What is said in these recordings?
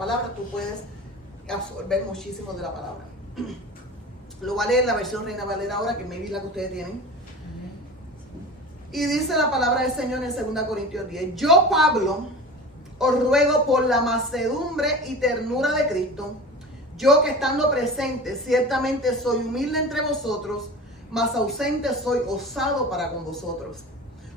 palabra, tú puedes absorber muchísimo de la palabra. Lo voy a leer en la versión Reina Valera ahora, que maybe la que ustedes tienen. Y dice la palabra del Señor en 2 Corintios 10. Yo, Pablo, os ruego por la mansedumbre y ternura de Cristo, yo que estando presente, ciertamente soy humilde entre vosotros, mas ausente soy osado para con vosotros.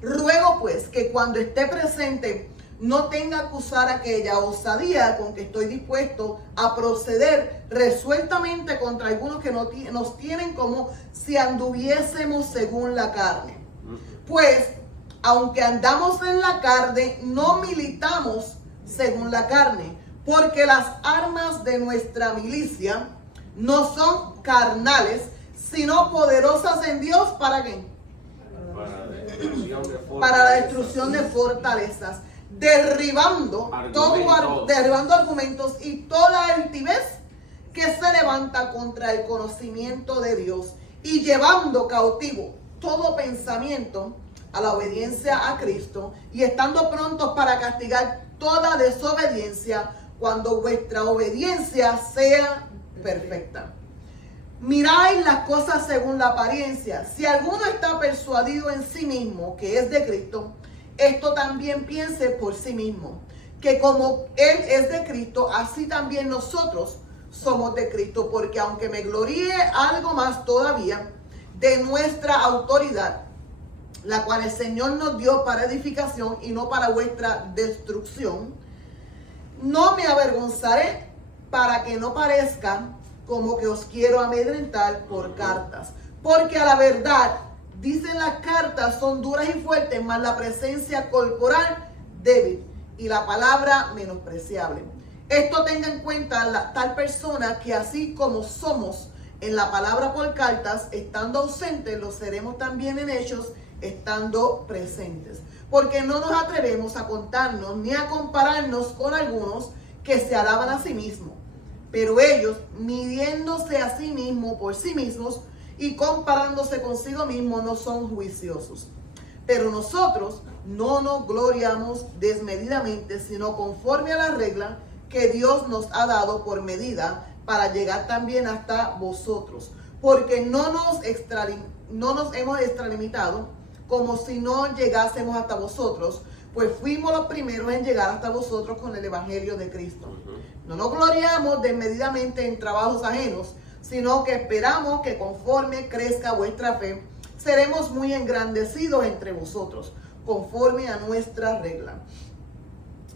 Ruego pues que cuando esté presente no tenga que usar aquella osadía con que estoy dispuesto a proceder resueltamente contra algunos que nos tienen como si anduviésemos según la carne. Pues, aunque andamos en la carne, no militamos según la carne, porque las armas de nuestra milicia no son carnales, sino poderosas en Dios, ¿para qué? Para la destrucción de fortalezas, derribando argumentos y toda altivez que se levanta contra el conocimiento de Dios, y llevando cautivo todo pensamiento a la obediencia a Cristo, y estando prontos para castigar toda desobediencia cuando vuestra obediencia sea perfecta. Miráis las cosas según la apariencia. Si alguno está persuadido en sí mismo que es de Cristo, esto también piense por sí mismo, que como Él es de Cristo, así también nosotros somos de Cristo. Porque aunque me gloríe algo más todavía de nuestra autoridad, la cual el Señor nos dio para edificación y no para vuestra destrucción, no me avergonzaré, para que no parezca como que os quiero amedrentar por cartas. Porque a la verdad, dicen las cartas, son duras y fuertes, mas la presencia corporal débil y la palabra menospreciable. Esto tenga en cuenta tal persona, que así como somos en la palabra por cartas, estando ausentes, lo seremos también en hechos, estando presentes. Porque no nos atrevemos a contarnos ni a compararnos con algunos que se alaban a sí mismos. Pero ellos, midiéndose a sí mismos por sí mismos y comparándose consigo mismos, no son juiciosos. Pero nosotros no nos gloriamos desmedidamente, sino conforme a la regla que Dios nos ha dado por medida, para llegar también hasta vosotros. Porque no nos hemos extralimitado, como si no llegásemos hasta vosotros, pues fuimos los primeros en llegar hasta vosotros con el Evangelio de Cristo. No nos gloriamos desmedidamente en trabajos ajenos, sino que esperamos que conforme crezca vuestra fe, seremos muy engrandecidos entre vosotros, conforme a nuestra regla.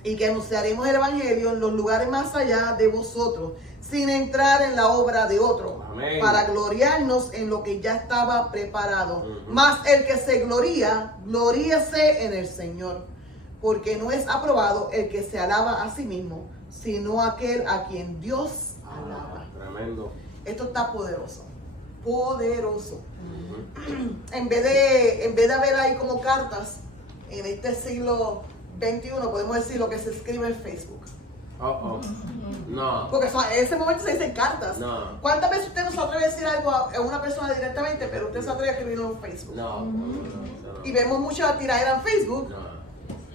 Y que anunciaremos el Evangelio en los lugares más allá de vosotros, sin entrar en la obra de otro. Amén. Para gloriarnos en lo que ya estaba preparado. Mas el que se gloría, gloríese en el Señor. Porque no es aprobado el que se alaba a sí mismo, sino aquel a quien Dios alaba. Tremendo. Esto está poderoso. Poderoso. En vez de haber ahí como cartas, en este siglo XXI, podemos decir lo que se escribe en Facebook. No. Porque en ese momento se dicen cartas. No. ¿Cuántas veces usted no se atreve a decir algo a una persona directamente, pero usted se atreve a escribirlo en Facebook? No. Y vemos mucha tiradera en Facebook. No.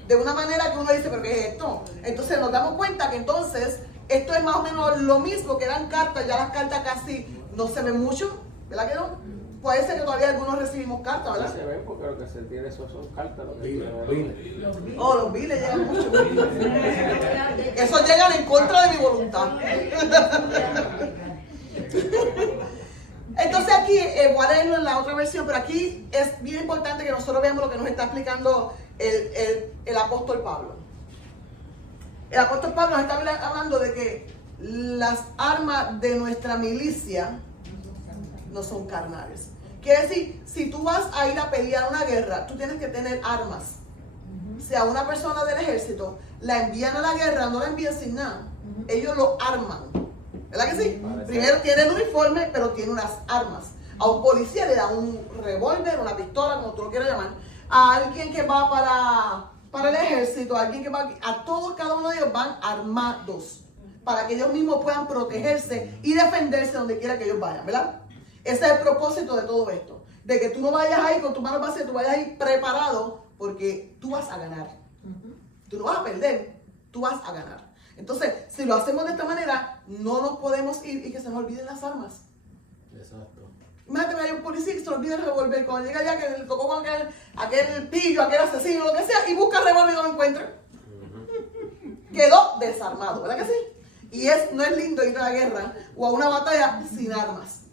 De una manera que uno dice, ¿pero qué es esto? Entonces nos damos cuenta que entonces esto es más o menos lo mismo que eran cartas. Ya las cartas casi no se ven mucho, ¿verdad que no? Puede ser que todavía algunos recibimos cartas, ¿verdad? Sí se ven, porque lo que se tiene son cartas. Los biles llegan mucho. Esos llegan en contra de mi voluntad. Entonces aquí, voy a leerlo en la otra versión, pero aquí es bien importante que nosotros veamos lo que nos está explicando el apóstol Pablo. El apóstol Pablo nos está hablando de que las armas de nuestra milicia no son carnales. Quiere decir, si tú vas a ir a pelear una guerra, tú tienes que tener armas. Si a una persona del ejército la envían a la guerra, no la envían sin nada. Ellos lo arman. ¿Verdad que sí? Primero tiene el uniforme, pero tiene unas armas. A un policía le da un revólver, una pistola, como tú lo quieras llamar. A alguien que va para el ejército, a alguien que va... A todos, cada uno de ellos van armados, para que ellos mismos puedan protegerse y defenderse donde quiera que ellos vayan, ¿verdad? Ese es el propósito de todo esto. De que tú no vayas ahí con tus manos vacías, tú vayas ahí preparado, porque tú vas a ganar. Tú no vas a perder, tú vas a ganar. Entonces, si lo hacemos de esta manera, no nos podemos ir y que se nos olviden las armas. Exacto. Imagínate que hay un policía que se le olvida el revólver. Cuando llega allá, que el tocó con aquel pillo, aquel asesino, lo que sea, y busca el revólver y no lo encuentra. Quedó desarmado, ¿verdad que sí? Y no es lindo ir a la guerra o a una batalla sin armas.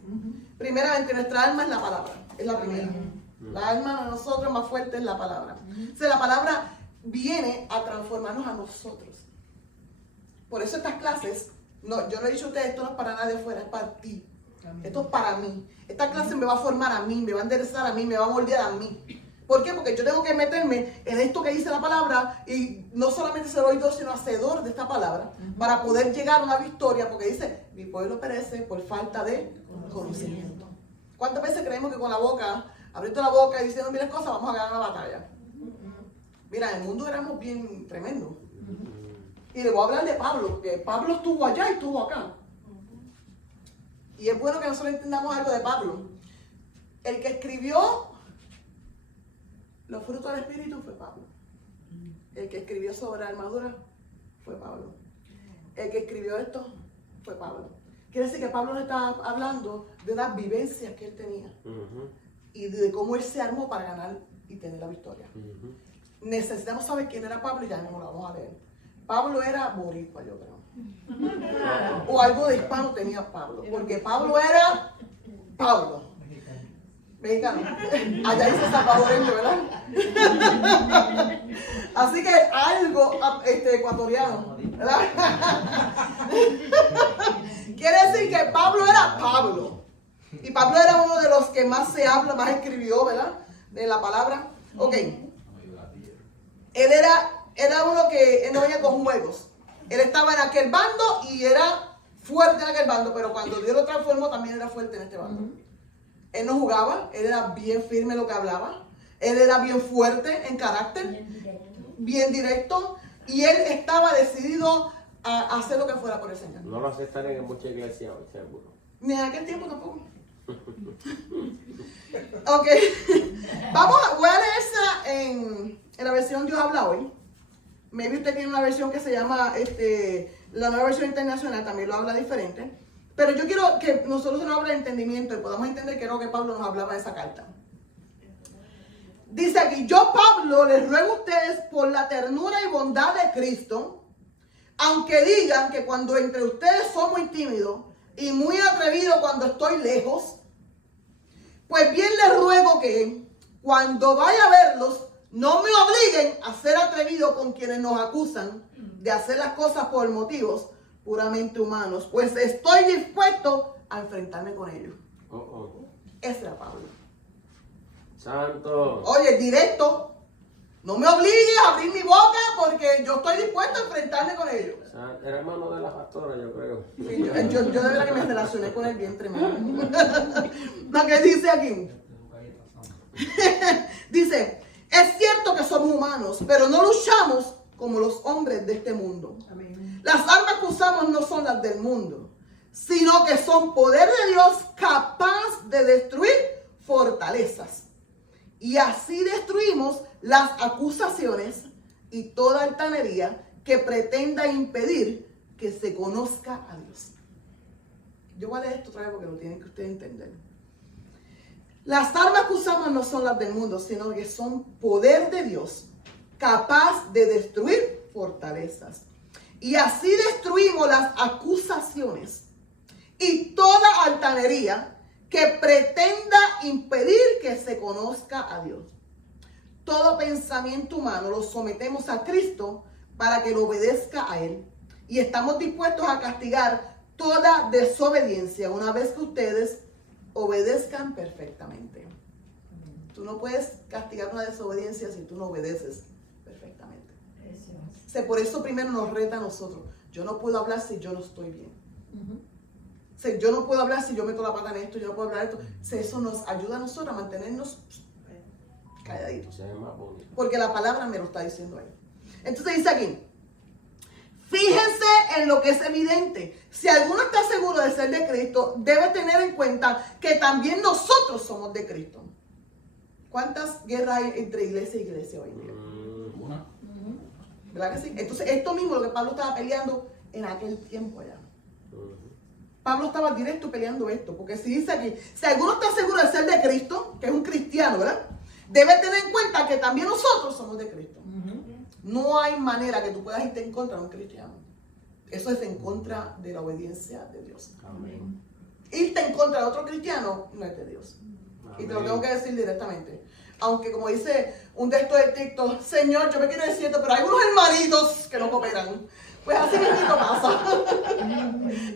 Primeramente, nuestra arma es la palabra, es la primera. La arma de nosotros más fuerte es la palabra. O sea, la palabra viene a transformarnos a nosotros. Por eso estas clases, no, yo no he dicho a ustedes, esto no es para nadie afuera, es para ti. Esto es para mí. Esta clase me va a formar a mí, me va a enderezar a mí, me va a moldear a mí. ¿Por qué? Porque yo tengo que meterme en esto que dice la palabra y no solamente ser oidor, sino hacedor de esta palabra para poder llegar a una victoria, porque dice, mi pueblo perece por falta de conocimiento. ¿Cuántas veces creemos que con la boca, abriendo la boca y diciendo miles cosas, vamos a ganar la batalla? Mira, en el mundo éramos bien tremendos. Y le voy a hablar de Pablo, porque Pablo estuvo allá y estuvo acá. Y es bueno que nosotros entendamos algo de Pablo. El que escribió los frutos del Espíritu fue Pablo. El que escribió sobre la armadura fue Pablo. El que escribió esto fue Pablo. Quiere decir que Pablo nos está hablando de unas vivencias que él tenía. Y de cómo él se armó para ganar y tener la victoria. Necesitamos saber quién era Pablo y ya mismo lo vamos a leer. Pablo era boricua, yo creo. O algo de hispano tenía Pablo. Porque Pablo era Pablo. Mexicano. Allá dice salvadoreño, ¿verdad? Así que algo ecuatoriano, ¿verdad? Quiere decir que Pablo era Pablo. Y Pablo era uno de los que más se habla, más escribió, ¿verdad? De la palabra. Ok. Él era uno que no venía con juegos. Él estaba en aquel bando y era fuerte en aquel bando, pero cuando Dios lo transformó también era fuerte en este bando. Él no jugaba, él era bien firme en lo que hablaba, él era bien fuerte en carácter, bien directo, y él estaba decidido a hacer lo que fuera por el Señor. No lo aceptarían en muchas iglesias hoy, seguro. Ni en aquel tiempo tampoco. Ok, voy a leerla en la versión Dios habla hoy. Maybe usted tiene una versión que se llama, la nueva versión internacional también lo habla diferente. Pero yo quiero que nosotros nos hable de entendimiento y podamos entender que era lo que Pablo nos hablaba en esa carta. Dice aquí, yo Pablo les ruego a ustedes por la ternura y bondad de Cristo, aunque digan que cuando entre ustedes soy muy tímido y muy atrevido cuando estoy lejos, pues bien les ruego que cuando vaya a verlos, no me obliguen a ser atrevido con quienes nos acusan de hacer las cosas por motivos puramente humanos, pues estoy dispuesto a enfrentarme con ellos. Ese era Pablo. Santo. Oye, directo. No me obligues a abrir mi boca porque yo estoy dispuesto a enfrentarme con ellos. Era hermano de la pastora, yo creo. Sí, yo de verdad que me relacioné con él bien tremendo. Lo que dice aquí. Dice, es cierto que somos humanos, pero no luchamos como los hombres de este mundo. Amén. Las armas que usamos no son las del mundo, sino que son poder de Dios capaz de destruir fortalezas. Y así destruimos las acusaciones y toda altanería que pretenda impedir que se conozca a Dios. Yo voy a leer esto otra vez porque lo tienen que ustedes entender. Las armas que usamos no son las del mundo, sino que son poder de Dios, capaz de destruir fortalezas. Y así destruimos las acusaciones y toda altanería que pretenda impedir que se conozca a Dios. Todo pensamiento humano lo sometemos a Cristo para que lo obedezca a Él. Y estamos dispuestos a castigar toda desobediencia una vez que ustedes obedezcan perfectamente. Tú no puedes castigar una desobediencia si tú no obedeces perfectamente. Por eso primero nos reta a nosotros. Yo no puedo hablar si yo no estoy bien. Yo no puedo hablar si yo meto la pata en esto, yo no puedo hablar esto. Eso nos ayuda a nosotros a mantenernos calladitos. Porque la palabra me lo está diciendo ahí. Entonces dice aquí, fíjense en lo que es evidente. Si alguno está seguro de ser de Cristo, debe tener en cuenta que también nosotros somos de Cristo. ¿Cuántas guerras hay entre iglesia y iglesia hoy en día? ¿Verdad que sí? Entonces esto mismo, lo que Pablo estaba peleando, en aquel tiempo ya. Ujú. Pablo estaba directo peleando esto, porque si dice aquí, si alguno está seguro de ser de Cristo, que es un cristiano, ¿verdad? Debe tener en cuenta que también nosotros somos de Cristo. No hay manera que tú puedas irte en contra de un cristiano. Eso es en contra de la obediencia de Dios. Amén. Irte en contra de otro cristiano no es de Dios. Y te lo Amén. tengo que decir directamente. Aunque como dice un texto de TikTok, Señor, yo me quiero decir esto, pero hay unos hermanitos que no cooperan. Pues así mismo pasa.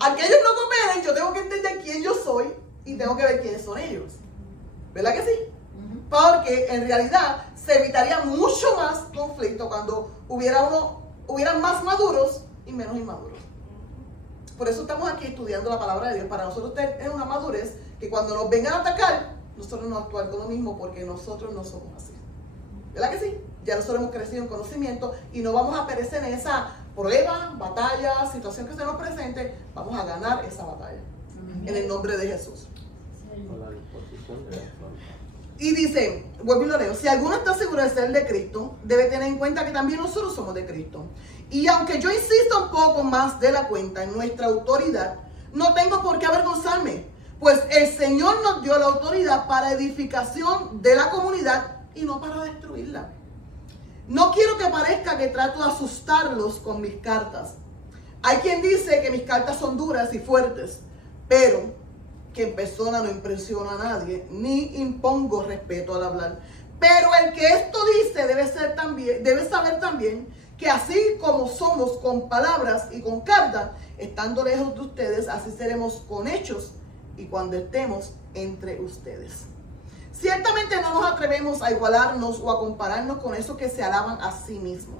Aquellos no cooperen, yo tengo que entender quién yo soy y tengo que ver quiénes son ellos. ¿Verdad que sí? Porque en realidad se evitaría mucho más conflicto cuando hubieran más maduros y menos inmaduros. Por eso estamos aquí estudiando la palabra de Dios, para nosotros tener una madurez que cuando nos vengan a atacar, nosotros no actuar con lo mismo, porque nosotros no somos así. ¿Verdad que sí? Ya nosotros hemos crecido en conocimiento y no vamos a perecer en esa prueba, batalla, situación que se nos presente. Vamos a ganar esa batalla. En el nombre de Jesús. Con la disposición de la persona. Y dice, vuelvo y lo leo, si alguno está seguro de ser de Cristo, debe tener en cuenta que también nosotros somos de Cristo. Y aunque yo insisto un poco más de la cuenta en nuestra autoridad, no tengo por qué avergonzarme, pues el Señor nos dio la autoridad para edificación de la comunidad y no para destruirla. No quiero que parezca que trato de asustarlos con mis cartas. Hay quien dice que mis cartas son duras y fuertes, pero que en persona no impresiono a nadie, ni impongo respeto al hablar. Pero el que esto dice debe saber también que así como somos con palabras y con cartas, estando lejos de ustedes, así seremos con hechos y cuando estemos entre ustedes. Ciertamente no nos atrevemos a igualarnos o a compararnos con esos que se alaban a sí mismos.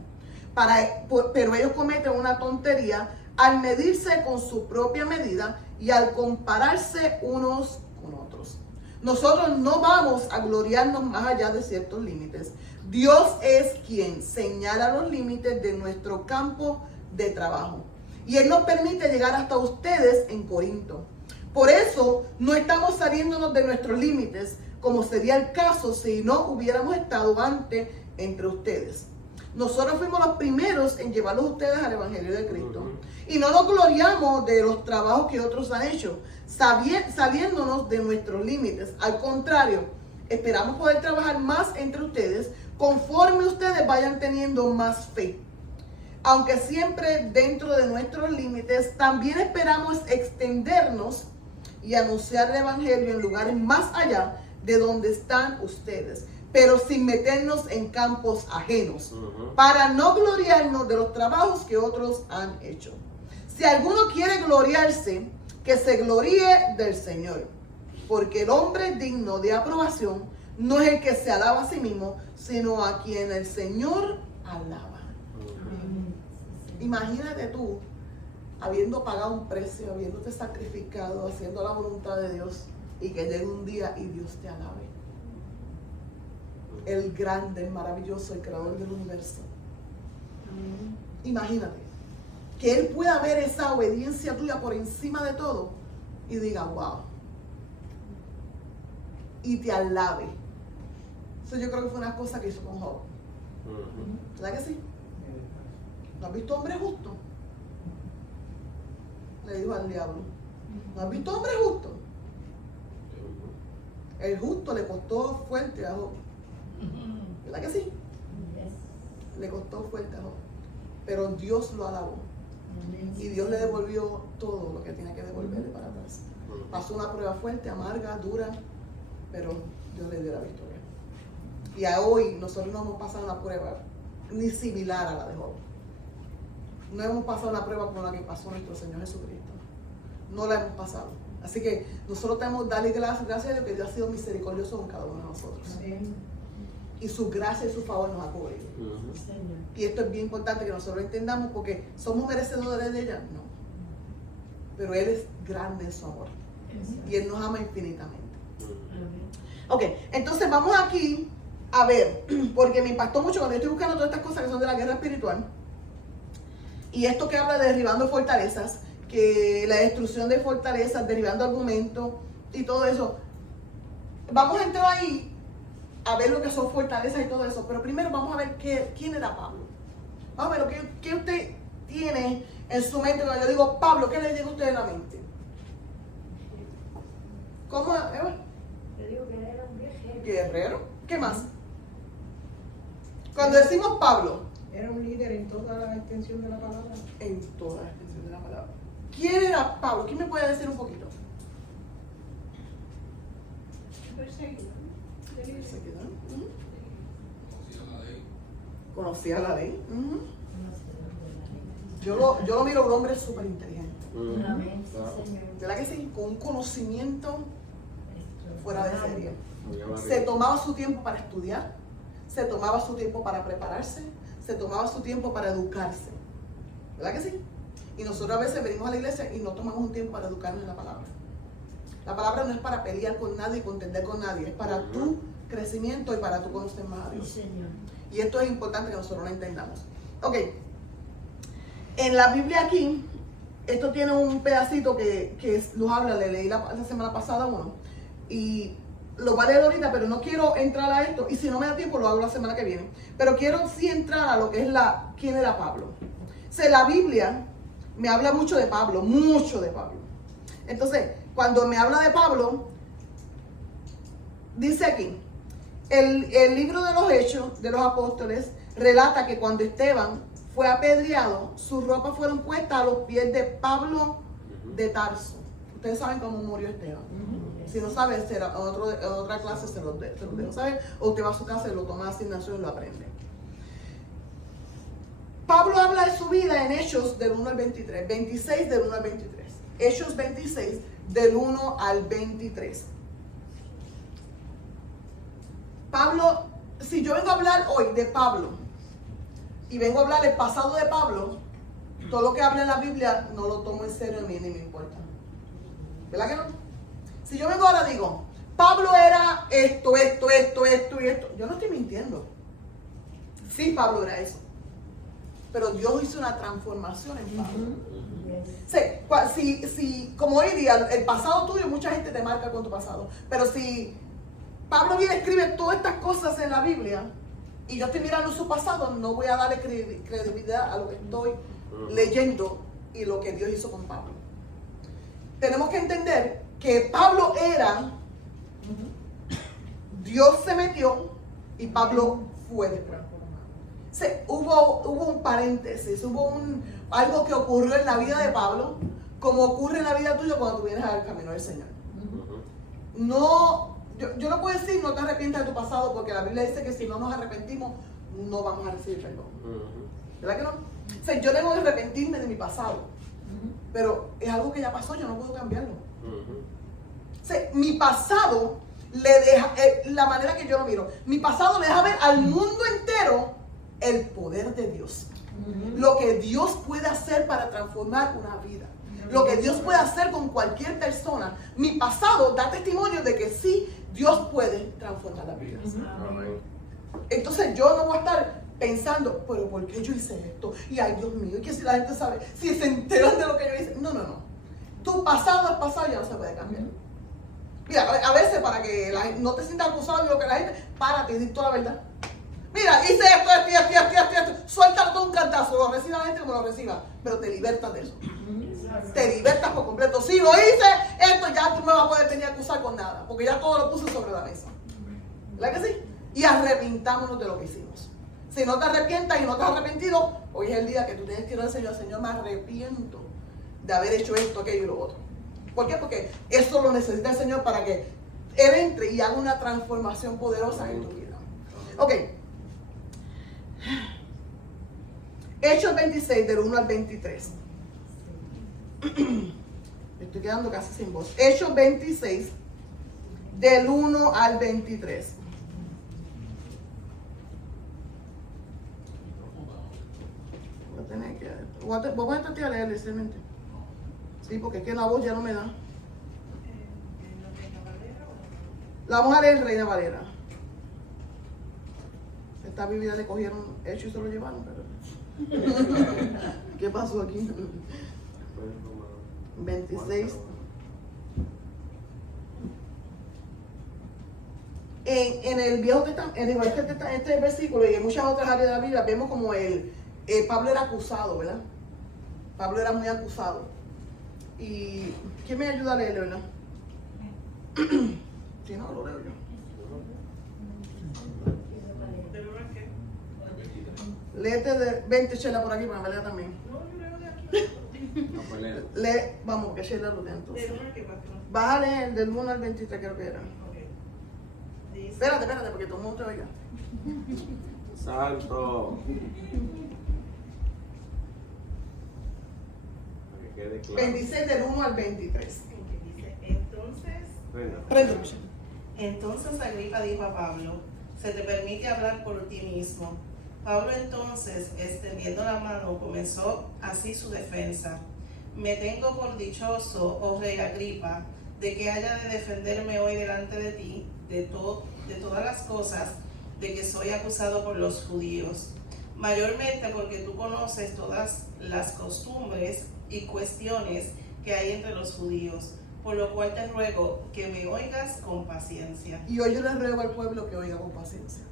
Pero ellos cometen una tontería al medirse con su propia medida y al compararse unos con otros. Nosotros no vamos a gloriarnos más allá de ciertos límites. Dios es quien señala los límites de nuestro campo de trabajo. Y Él nos permite llegar hasta ustedes en Corinto. Por eso no estamos saliéndonos de nuestros límites, como sería el caso si no hubiéramos estado antes entre ustedes. Nosotros fuimos los primeros en llevarlos a ustedes al Evangelio de Cristo. Y no nos gloriamos de los trabajos que otros han hecho, saliéndonos de nuestros límites. Al contrario, esperamos poder trabajar más entre ustedes conforme ustedes vayan teniendo más fe. Aunque siempre dentro de nuestros límites, también esperamos extendernos y anunciar el Evangelio en lugares más allá de donde están ustedes, pero sin meternos en campos ajenos, para no gloriarnos de los trabajos que otros han hecho. Si alguno quiere gloriarse, que se gloríe del Señor, porque el hombre digno de aprobación no es el que se alaba a sí mismo, sino a quien el Señor alaba. Imagínate tú, habiendo pagado un precio, habiéndote sacrificado, haciendo la voluntad de Dios, y que llegue un día y Dios te alabe. El grande, el maravilloso, el creador del universo. Imagínate que Él pueda ver esa obediencia tuya por encima de todo y diga, wow, y te alabe. Eso yo creo que fue una cosa que hizo con Job. ¿Verdad que sí? ¿No has visto hombre justo? Le dijo al diablo. ¿No has visto hombre justo? El justo le costó fuerte a Job. ¿Verdad que sí? Le costó fuerte a Job. Pero Dios lo alabó. Y Dios le devolvió todo lo que tenía que devolverle para atrás. Pasó una prueba fuerte, amarga, dura, pero Dios le dio la victoria. Y a hoy nosotros no hemos pasado una prueba ni similar a la de Job. No hemos pasado una prueba como la que pasó nuestro Señor Jesucristo. No la hemos pasado. Así que nosotros tenemos que darle gracias a Dios que Dios ha sido misericordioso con cada uno de nosotros. Y su gracia y su favor nos ha cubrido. Y esto es bien importante que nosotros entendamos, porque somos merecedores de ella, no. Pero Él es grande en su amor. Y Él nos ama infinitamente. Ok, entonces vamos aquí a ver, porque me impactó mucho cuando yo estoy buscando todas estas cosas que son de la guerra espiritual. Y esto que habla de derribando fortalezas, que la destrucción de fortalezas, derribando argumentos y todo eso. Vamos a entrar ahí a ver lo que son fortalezas y todo eso, pero primero vamos a ver quién era Pablo. Vamos a ver qué usted tiene En su mente, cuando yo digo Pablo, ¿qué le llega a usted en la mente? ¿Cómo, Eva? Yo digo que era un viajero. Guerrero. ¿Qué más? Cuando decimos Pablo, Era un líder en toda la extensión de la palabra. en toda la extensión de la palabra. ¿Quién era Pablo? ¿Quién me puede decir un poquito? Perseguido. Ujú. Conocía la ley. Ujú. Yo lo miro un hombre súper inteligente. Amén, Claro. Señor. ¿Verdad que sí? Con un conocimiento fuera de serie. Muy arriba. Se tomaba su tiempo para estudiar, se tomaba su tiempo para prepararse, se tomaba su tiempo para educarse. ¿Verdad que sí? Y nosotros a veces venimos a la iglesia y no tomamos un tiempo para educarnos en la palabra. La palabra no es para pelear con nadie y contender con nadie, es para tu crecimiento y para tu conocer más a Sí, Dios. Señor. Y esto es importante que nosotros lo entendamos. Ok. En la Biblia aquí, esto tiene un pedacito que nos habla, le leí la semana pasada uno. Y lo voy a leer ahorita, pero no quiero entrar a esto. Y si no me da tiempo, lo hago la semana que viene. Pero quiero sí entrar a lo que es quién era Pablo. O sea, la Biblia me habla mucho de Pablo, mucho de Pablo. Entonces, cuando me habla de Pablo, dice aquí, el libro de los Hechos de los Apóstoles relata que cuando Esteban fue apedreado, sus ropas fueron puestas a los pies de Pablo de Tarso. Ustedes saben cómo murió Esteban. Si no saben, en otra clase se los dejo saber, o usted va a su casa y lo toma de asignación y lo aprende. Pablo habla de su vida en Hechos del 1 al 23, 26 del 1 al 23. Hechos 26 del 1 al 23. Pablo, si yo vengo a hablar hoy de Pablo y vengo a hablar del pasado de Pablo, todo lo que habla en la Biblia no lo tomo en serio ni me importa. ¿Verdad que no? Si yo vengo ahora y digo, Pablo era esto y esto, yo no estoy mintiendo. Sí, Pablo era eso. Pero Dios hizo una transformación en Pablo. Si, como hoy día, el pasado tuyo, mucha gente te marca con tu pasado. Pero si Pablo viene y escribe todas estas cosas en la Biblia y yo estoy mirando su pasado, no voy a darle credibilidad a lo que estoy leyendo y lo que Dios hizo con Pablo. Tenemos que entender que Pablo era, Dios se metió y Pablo fue después. Hubo un paréntesis, hubo algo que ocurrió en la vida de Pablo, como ocurre en la vida tuya cuando tú vienes al camino del Señor. No, yo no puedo decir no te arrepientas de tu pasado, porque la Biblia dice que si no nos arrepentimos, no vamos a recibir perdón. ¿Verdad que no? O sea, yo debo de arrepentirme de mi pasado, pero es algo que ya pasó, yo no puedo cambiarlo. O sea, mi pasado le deja, la manera que yo lo miro, mi pasado le deja ver al mundo entero el poder de Dios. Lo que Dios puede hacer para transformar una vida. Lo que Dios puede hacer con cualquier persona. Mi pasado da testimonio de que sí, Dios puede transformar la vida. Entonces yo no voy a estar pensando, pero ¿por qué yo hice esto? Y ay, Dios mío, y que si la gente sabe, si se enteran de lo que yo hice. No. Tu pasado es pasado, ya no se puede cambiar. Mira, a veces para que no te sientas acusado de lo que la gente, párate y di toda la verdad. Mira, hice esto, suéltalo todo un cantazo, lo reciba la gente como lo reciba, pero te libertas de eso. Te libertas por completo. Si lo hice, esto ya tú me vas a poder tener que acusar con nada, porque ya todo lo puse sobre la mesa. ¿Verdad que sí? Y arrepintámonos de lo que hicimos. Si no te arrepientas y no te has arrepentido, hoy es el día que tú tienes que ir al Señor. Señor, me arrepiento de haber hecho esto, aquello y lo otro. ¿Por qué? Porque eso lo necesita el Señor para que Él entre y haga una transformación poderosa en tu vida. Ok. Hechos 26 del 1 al 23. Me estoy quedando casi sin voz. Hechos 26 del 1 al 23. Voy a tener que... Voy a tratar de leer ligeramente. Sí, porque es que la voz ya no me da. La vamos a leer en Reina Valera. Esta Biblia le cogieron hecho y se lo llevaron, pero... ¿Qué pasó aquí? 26. En el Viejo Testamento, en este versículo y en muchas otras áreas de la Biblia, vemos como Pablo era acusado, ¿verdad? Pablo era muy acusado. ¿Y quién me ayuda a leerlo, no? Si no, lo leo yo. Léete de 20 Sheila por aquí para que me lea también. No, yo leo de aquí. No, pues lee. Lee, vamos, que Sheila lo lea entonces. ¿De qué patrón? Vas a leer del 1 al 23, creo que era. Ok. Dice, Espérate, porque todo el mundo te oiga. Santo. Para que quede claro. 26 del 1 al 23. dice, entonces, Venga. Prende, Michelle. Entonces Agripa dijo a Pablo, se te permite hablar por ti mismo. Pablo entonces, extendiendo la mano, comenzó así su defensa. Me tengo por dichoso, oh rey Agripa, de que haya de defenderme hoy delante de ti, de todas las cosas de que soy acusado por los judíos. Mayormente porque tú conoces todas las costumbres y cuestiones que hay entre los judíos, por lo cual te ruego que me oigas con paciencia. Y hoy yo le ruego al pueblo que oiga con paciencia.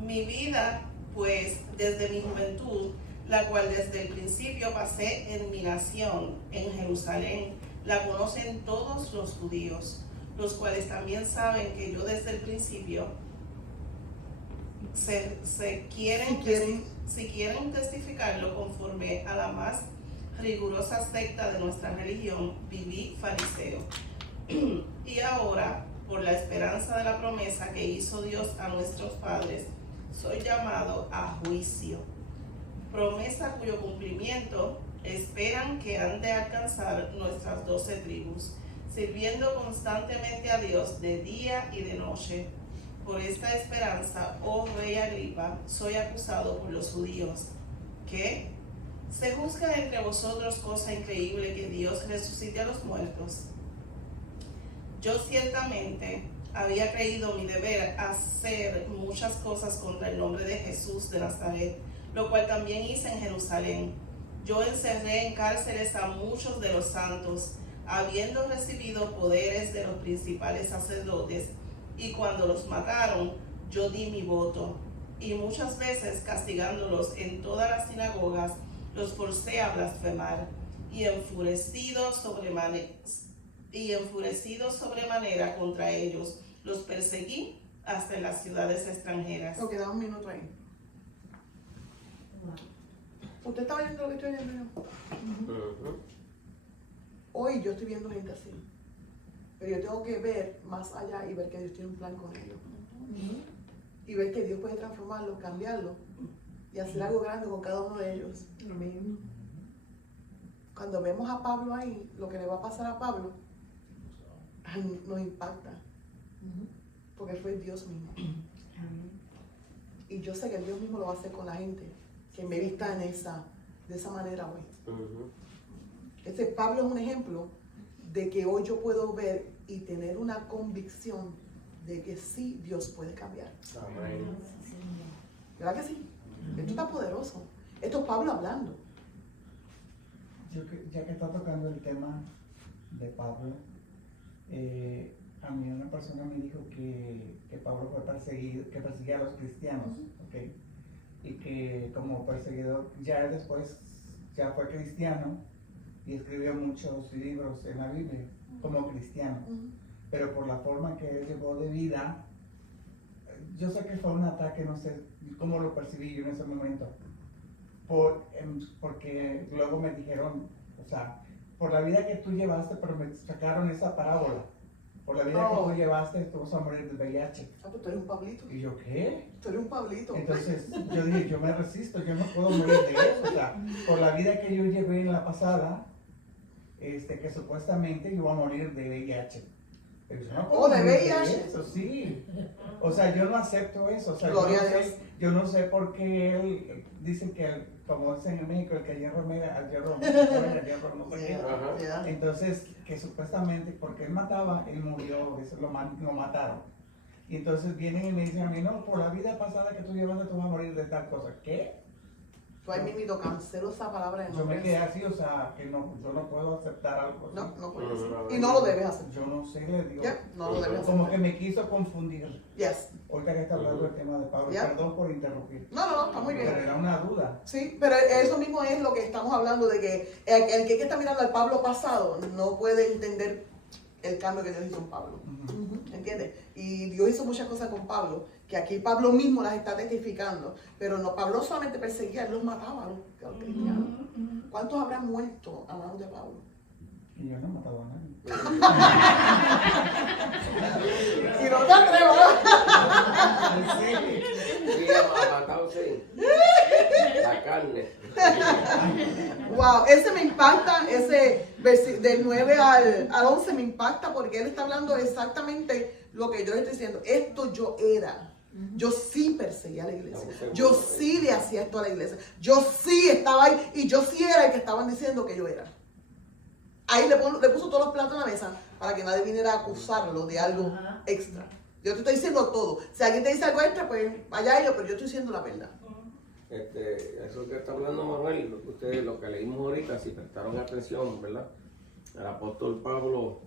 Mi vida, pues, desde mi juventud, la cual desde el principio pasé en mi nación, en Jerusalén, la conocen todos los judíos, los cuales también saben que yo desde el principio, si quieren testificarlo conforme a la más rigurosa secta de nuestra religión, viví fariseo. Y ahora, por la esperanza de la promesa que hizo Dios a nuestros padres, soy llamado a juicio. Promesa cuyo cumplimiento esperan que han de alcanzar nuestras 12 tribus, sirviendo constantemente a Dios de día y de noche. Por esta esperanza, oh rey Agripa, soy acusado por los judíos. ¿Qué? ¿Se juzga entre vosotros cosa increíble que Dios resucite a los muertos? Yo ciertamente había creído mi deber hacer muchas cosas contra el nombre de Jesús de Nazaret, lo cual también hice en Jerusalén. Yo encerré en cárceles a muchos de los santos, habiendo recibido poderes de los principales sacerdotes, y cuando los mataron, yo di mi voto. Y muchas veces, castigándolos en todas las sinagogas, los forcé a blasfemar, y enfurecido sobremanera contra ellos, los perseguí hasta en las ciudades extranjeras. Ok, da un minuto ahí. ¿Usted está oyendo lo que estoy oyendo yo? Ujú. Hoy yo estoy viendo gente así. Pero yo tengo que ver más allá y ver que Dios tiene un plan con ellos. Y ver que Dios puede transformarlos, cambiarlos y hacer algo grande con cada uno de ellos. Cuando vemos a Pablo ahí, lo que le va a pasar a Pablo nos impacta. Porque fue Dios mismo. Y yo sé que Dios mismo lo va a hacer con la gente que me vista de esa manera hoy. Ujú. Pablo es un ejemplo de que hoy yo puedo ver y tener una convicción de que sí, Dios puede cambiar. Amén. ¿Verdad que sí? Esto está poderoso. Esto es Pablo hablando. Ya que está tocando el tema de Pablo, a mí una persona me dijo que Pablo fue perseguido, que perseguía a los cristianos, ¿ok? Y que como perseguidor ya después ya fue cristiano y escribió muchos libros en la Biblia como cristiano, pero por la forma que él llevó de vida, yo sé que fue un ataque, no sé cómo lo percibí yo en ese momento, porque luego me dijeron, o sea, por la vida que tú llevaste, pero me sacaron esa parábola, por la vida que tú llevaste, tú vas a morir de VIH. Ah, pues tú eres un Pablito. Y yo, ¿qué? Tú eres un Pablito. Entonces yo dije, yo me resisto, yo no puedo morir de eso, o sea, por la vida que yo llevé en la pasada, que supuestamente yo iba a morir de VIH. Pero yo no puedo de morir VIH. eso, sí. O sea, yo no acepto eso, o sea, Gloria a Dios. yo no sé por qué él dice que, como dicen en México, el que hierro mega, al hierro no sé qué. Ajá. Entonces, que supuestamente, porque él mataba, él murió, eso lo mataron. Y entonces vienen y me dicen a mí, no, por la vida pasada que tú llevaste, tú vas a morir de tal cosa. ¿Qué? Yo ahí mismo cancelo esa palabra de Yo me no. quedé así, o sea, que no, yo no puedo aceptar algo así. No, no puedes. No, Y no lo debes hacer. Yo no sé, le digo. Ya, no lo debes Como hacer. que me quiso confundir. Yes. Ahorita que está hablando del tema de Pablo, Ya. perdón por interrumpir. No, está muy Pero bien. era una duda. Sí, pero eso mismo es lo que estamos hablando, de que el que está mirando al Pablo pasado no puede entender el cambio que Dios hizo en Pablo. ¿Entiendes? Y Dios hizo muchas cosas con Pablo, que aquí Pablo mismo las está testificando. Pero no, Pablo solamente perseguía, él los mataba a los cristianos. ¿Cuántos habrán muerto a manos de Pablo? Y yo no he matado a nadie. Si no te atrevas. Sí, ha matado, sí. La carne. Wow, ese me impacta, ese del 9 al 11 me impacta, porque él está hablando exactamente lo que yo le estoy diciendo. Esto yo era. Yo sí perseguía a la iglesia. Yo sí le hacía esto a la iglesia. Yo sí estaba ahí y yo sí era el que estaban diciendo que yo era. Ahí le puso todos los platos en la mesa para que nadie viniera a acusarlo de algo extra. Yo te estoy diciendo todo. Si alguien te dice algo extra, pues vaya ellos, pero yo estoy diciendo la verdad. Eso que está hablando Manuel, ustedes lo que leímos ahorita, si prestaron atención, ¿verdad? El apóstol Pablo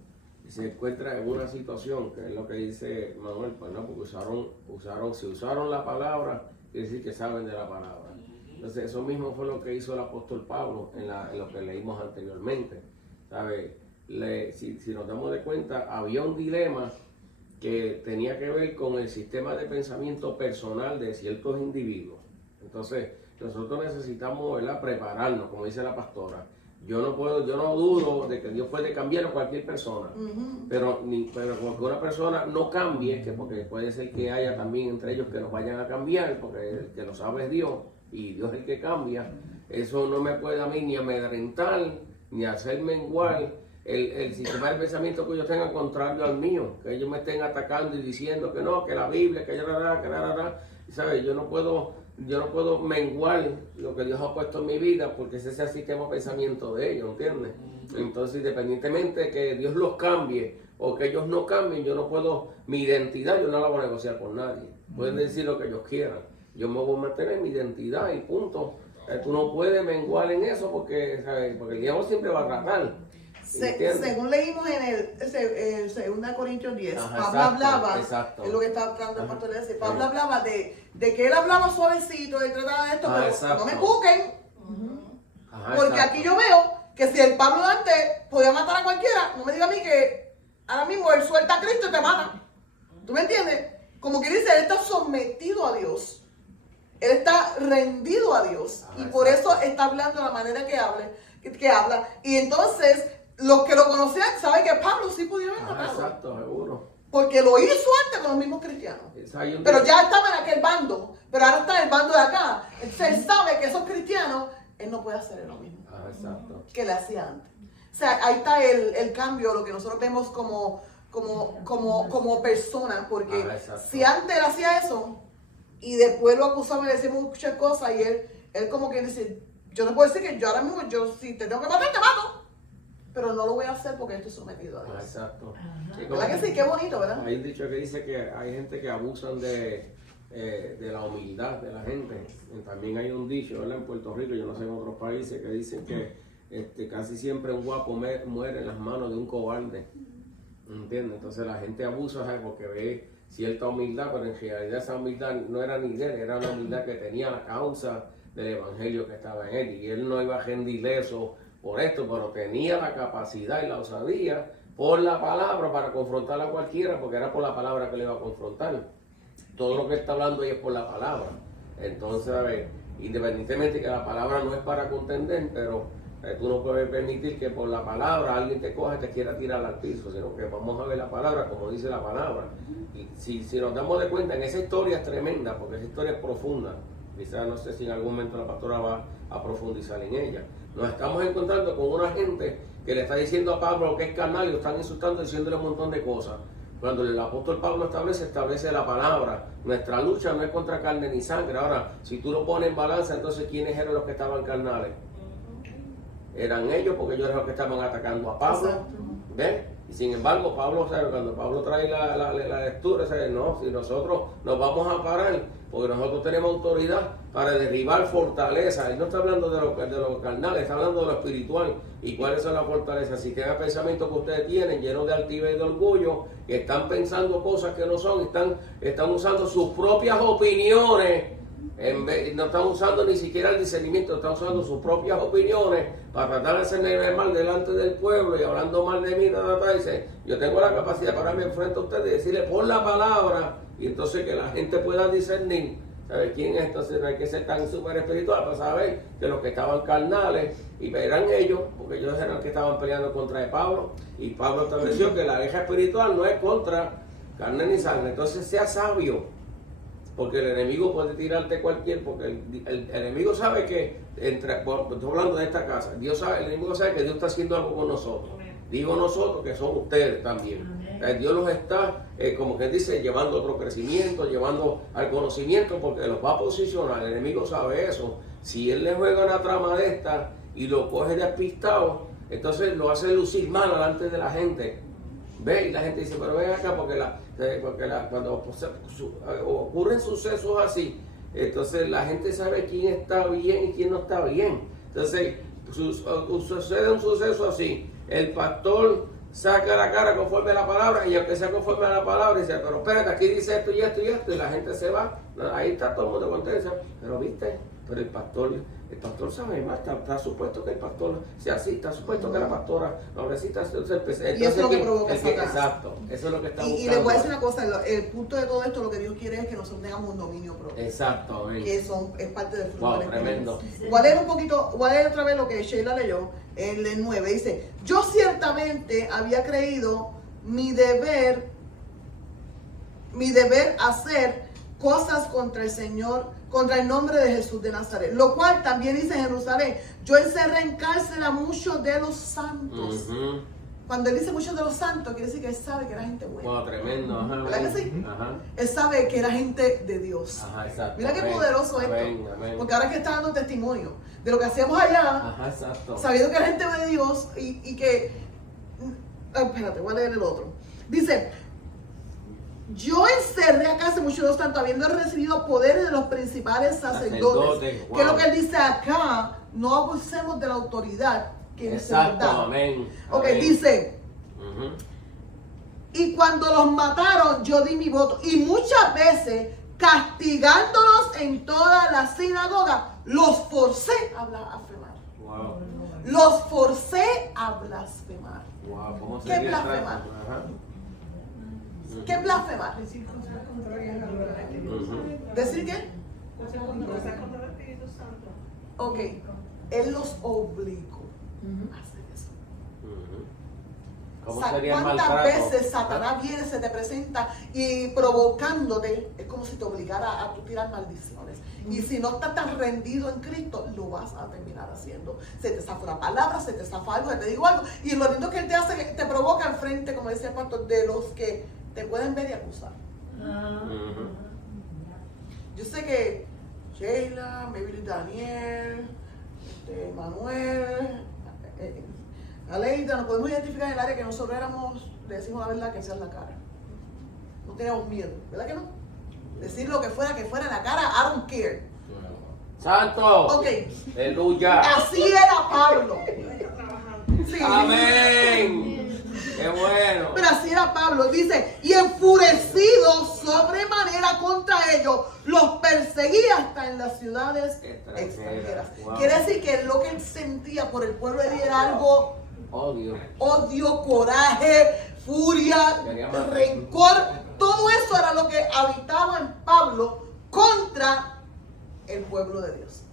se encuentra en una situación, que es lo que dice Manuel, pues no, porque si usaron la palabra, quiere decir que saben de la palabra. Entonces eso mismo fue lo que hizo el apóstol Pablo en lo que leímos anteriormente. ¿Sabe? Si nos damos de cuenta, había un dilema que tenía que ver con el sistema de pensamiento personal de ciertos individuos. Entonces, nosotros necesitamos, ¿verdad?, prepararnos, como dice la pastora. Yo no dudo de que Dios puede cambiar a cualquier persona, pero porque una persona no cambie, porque puede ser que haya también entre ellos que nos vayan a cambiar, porque el que lo sabe es Dios, y Dios es el que cambia. Eso no me puede a mí ni amedrentar, ni hacer menguar el sistema de pensamiento que ellos tengan contrario al mío, que ellos me estén atacando y diciendo que no, que la Biblia, que ¿sabes? Yo no puedo menguar lo que Dios ha puesto en mi vida, porque ese es el sistema de pensamiento de ellos, ¿entiendes? Entonces, independientemente de que Dios los cambie o que ellos no cambien, yo no puedo, mi identidad yo no la voy a negociar con nadie. Pueden decir lo que ellos quieran, yo me voy a mantener mi identidad y punto. Tú no puedes menguar en eso porque, ¿sabes? Porque el diablo siempre va a tratar. Según leímos en el 2 Corintios 10, Ajá, Pablo exacto, hablaba, exacto. es lo que está hablando el pastor ese, Pablo Ajá. hablaba de que él hablaba suavecito, él trataba de esto, pero exacto. no me busquen, Ajá, porque exacto. aquí yo veo que si el Pablo antes podía matar a cualquiera, no me diga a mí que ahora mismo él suelta a Cristo y te mata. ¿Tú me entiendes? Como que dice, él está sometido a Dios. Él está rendido a Dios. Ajá, Y por exacto. eso está hablando de la manera que habla. Y entonces, los que lo conocían saben que Pablo sí podía haber Ajá, matado. exacto, seguro. Porque lo hizo antes con los mismos cristianos. Hay un- Pero ya estaba en aquel bando. Pero ahora está en el bando de acá. Entonces él sabe que esos cristianos, él no puede hacer lo mismo Ajá, exacto. que le hacía antes. O sea, ahí está el cambio, lo que nosotros vemos como persona. Porque Ajá, exacto. si antes él hacía eso y después lo acusaba y le decíamos muchas cosas y él como que dice, yo no puedo decir que yo ahora mismo, si te tengo que matar, te mato. Pero no lo voy a hacer porque estoy sometido a Ajá, Dios. exacto. ¿Verdad que sí? Qué bonito, ¿verdad? Hay un dicho que dice que hay gente que abusan de la humildad de la gente. También hay un dicho, ¿verdad?, en Puerto Rico, yo no sé en otros países, que dicen que casi siempre un guapo muere en las manos de un cobarde. ¿Entiendes? Entonces la gente abusa, ¿sabes?, porque ve cierta humildad, pero en realidad esa humildad no era ni de él, era una humildad que tenía la causa del evangelio que estaba en él. Y él no iba a rendir eso por esto, pero tenía la capacidad y la osadía por la palabra para confrontar a cualquiera, porque era por la palabra que le iba a confrontar. Todo lo que está hablando ahí es por la palabra. Entonces, a ver, independientemente que la palabra no es para contender, pero tú no puedes permitir que por la palabra alguien te coja y te quiera tirar al piso, sino que vamos a ver la palabra como dice la palabra. Y si nos damos de cuenta, en esa historia es tremenda, porque esa historia es profunda. Quizás no sé si en algún momento la pastora va a profundizar en ella. Nos estamos encontrando con una gente que le está diciendo a Pablo que es carnal y lo están insultando, diciéndole un montón de cosas. Cuando el apóstol Pablo establece la palabra. Nuestra lucha no es contra carne ni sangre. Ahora, si tú lo pones en balanza, entonces ¿quiénes eran los que estaban carnales? Eran ellos, porque ellos eran los que estaban atacando a Pablo. Exacto. ¿Ves? Y sin embargo, Pablo, ¿sabe? Cuando Pablo trae la lectura, ¿sabe? No, si nosotros nos vamos a parar, porque nosotros tenemos autoridad para derribar fortalezas. Él no está hablando de lo carnal, está hablando de lo espiritual. ¿Y cuáles son las fortalezas? Si cada pensamiento que ustedes tienen, llenos de altivez y de orgullo, que están pensando cosas que no son, están usando sus propias opiniones. No están usando ni siquiera el discernimiento, están usando sus propias opiniones para tratar de hacerme mal delante del pueblo y hablando mal de mí, dice, yo tengo la capacidad de pararme enfrente a ustedes y decirle por la palabra, y entonces que la gente pueda discernir, ¿sabe quién es? Entonces no hay que ser tan súper espiritual para saber que los que estaban carnales, y eran ellos, porque ellos eran los que estaban peleando contra Pablo, y Pablo estableció que la guerra espiritual no es contra carne ni sangre, entonces sea sabio. Porque el enemigo puede tirarte cualquier, porque el enemigo sabe que, estoy hablando de esta casa, el enemigo sabe que Dios está haciendo algo con nosotros. Digo nosotros que son ustedes también. Dios los está, como que dice, llevando a otro crecimiento, llevando al conocimiento, porque los va a posicionar. El enemigo sabe eso. Si él le juega una trama de esta y lo coge despistado, entonces lo hace lucir mal delante de la gente. Ve, y la gente dice, pero ven acá, porque cuando ocurren sucesos así, entonces la gente sabe quién está bien y quién no está bien. Entonces, sucede un suceso así, el pastor saca la cara conforme a la palabra, y aunque sea conforme a la palabra, dice, pero espérate, aquí dice esto y esto y esto, y la gente se va, ahí está todo el mundo contento, pero viste, pero el pastor sabe más, está supuesto que el pastor sea así, está supuesto que la pastora, la obrecita, entonces, y eso es lo que provoca Satanás. Exacto, eso es lo que está buscando. Y les voy a decir una cosa, el punto de todo esto, lo que Dios quiere es que nosotros tengamos un dominio propio. Exacto, que es parte del fruto wow, del tremendo. Espíritu. ¿Cuál es otra vez lo que Sheila leyó? El 9 dice, yo ciertamente había creído mi deber hacer cosas contra el Señor, contra el nombre de Jesús de Nazaret, lo cual también dice en Jerusalén, yo encerré en cárcel a muchos de los santos. Cuando él dice muchos de los santos, quiere decir que él sabe que era gente buena. Wow, tremendo, ajá. ¿Verdad que sí? Ajá. Él sabe que era gente de Dios. Ajá, exacto. Mira qué Amén. poderoso Amén, esto. amén. Porque ahora es que está dando testimonio de lo que hacíamos allá, Ajá, exacto. sabiendo que era gente de Dios y que... espérate, voy a leer el otro. Dice, yo encerré a casa muchos de los santos, habiendo recibido poderes de los principales sacerdotes. Wow. Que es lo que él dice acá, no abusemos de la autoridad que nos Exacto, da. amén. Ok, Amén. dice... Y cuando los mataron, yo di mi voto. Y muchas veces, castigándolos en toda la sinagoga, los forcé a blasfemar. Wow. Los forcé a blasfemar. Wow, ¿cómo ¿Qué sería blasfemar? Ajá. ¿Qué es blasfemar? Decir cosas contrarias a lo que el Espíritu Santo. ¿Decir qué? Cosas contra el Espíritu Santo. Ok. Él los obligó a hacer eso. ¿Cómo sería el ¿Cuántas maltrato? veces Satanás viene, se te presenta y provocándote? Es como si te obligara a tú tirar maldiciones. Y si no estás tan rendido en Cristo, lo vas a terminar haciendo. Se te zafa una palabra, se te zafa algo, se te digo algo. Y lo lindo que él te hace, te provoca al frente, como decía el pastor, de los que te pueden ver y acusar. Yo sé que Sheila, maybe Daniel, Manuel, Aleida, nos podemos identificar en el área que nosotros éramos, le decimos la verdad, que sea en la cara. No teníamos miedo, ¿verdad que no? Decir lo que fuera en la cara, I don't care. ¡Santo! Ok. ¡Aleluya! Así era Pablo. Está trabajando. Sí. ¡Amén! ¡Qué bueno! Pero así era Pablo, dice, y enfurecido sobremanera contra ellos, los perseguía hasta en las ciudades extranjeras. Wow. Quiere decir que lo que él sentía por el pueblo de él era algo, odio, coraje, furia, Quería matar. rencor. Todo eso era lo que habitaba en Pablo contra el pueblo de Dios.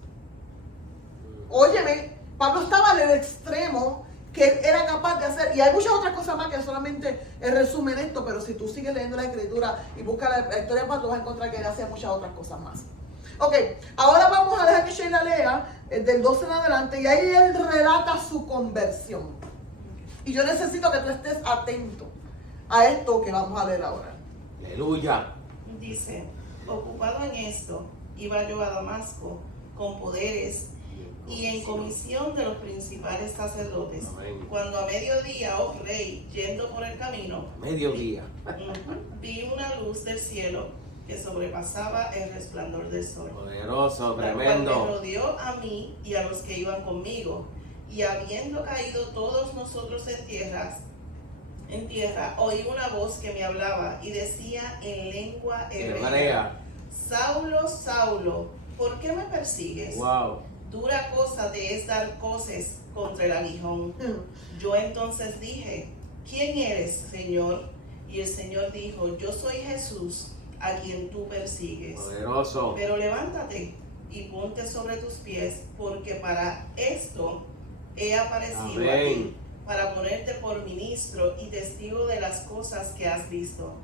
Óyeme, Pablo estaba en el extremo que él era capaz de hacer, y hay muchas otras cosas más que solamente resumen esto, pero si tú sigues leyendo la escritura y buscas la historia de Pablo, vas a encontrar que él hacía muchas otras cosas más. Ok, ahora vamos a dejar que Sheila lea del 12 en adelante, y ahí él relata su conversión. Y yo necesito que tú estés atento a esto que vamos a leer ahora. ¡Aleluya! Dice, ocupado en esto, iba yo a Damasco con poderes y en comisión de los principales sacerdotes. Amén. Cuando a mediodía, oh rey, yendo por el camino, Mediodía. vi una luz del cielo que sobrepasaba el resplandor del sol, Poderoso, la cual me tremendo. rodeó a mí y a los que iban conmigo, y habiendo caído todos nosotros en tierra, oí una voz que me hablaba y decía en lengua hebrea: Hebrea. Saulo, Saulo, ¿por qué me persigues? Wow. Dura cosa te es dar coces contra el aguijón. Yo entonces dije: ¿quién eres, Señor? Y el Señor dijo: yo soy Jesús, a quien tú persigues. Poderoso. Pero levántate y ponte sobre tus pies, porque para esto he aparecido a Amén. ti, para ponerte por ministro y testigo de las cosas que has visto,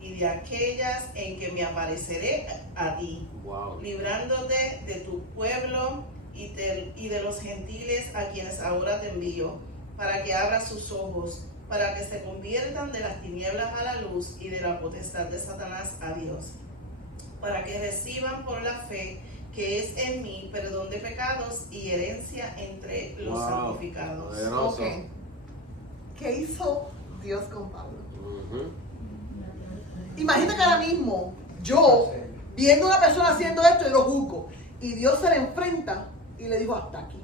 y de aquellas en que me apareceré a ti, Wow. librándote de tu pueblo y de los gentiles a quienes ahora te envío, para que abras sus ojos, para que se conviertan de las tinieblas a la luz y de la potestad de Satanás a Dios, para que reciban por la fe que es en mí perdón de pecados y herencia entre los Wow. santificados. Poderoso. Ok. ¿Qué hizo Dios con Pablo? Ujú. Imagina que ahora mismo yo, viendo a una persona haciendo esto y lo juzgo, y Dios se le enfrenta y le dijo: hasta aquí.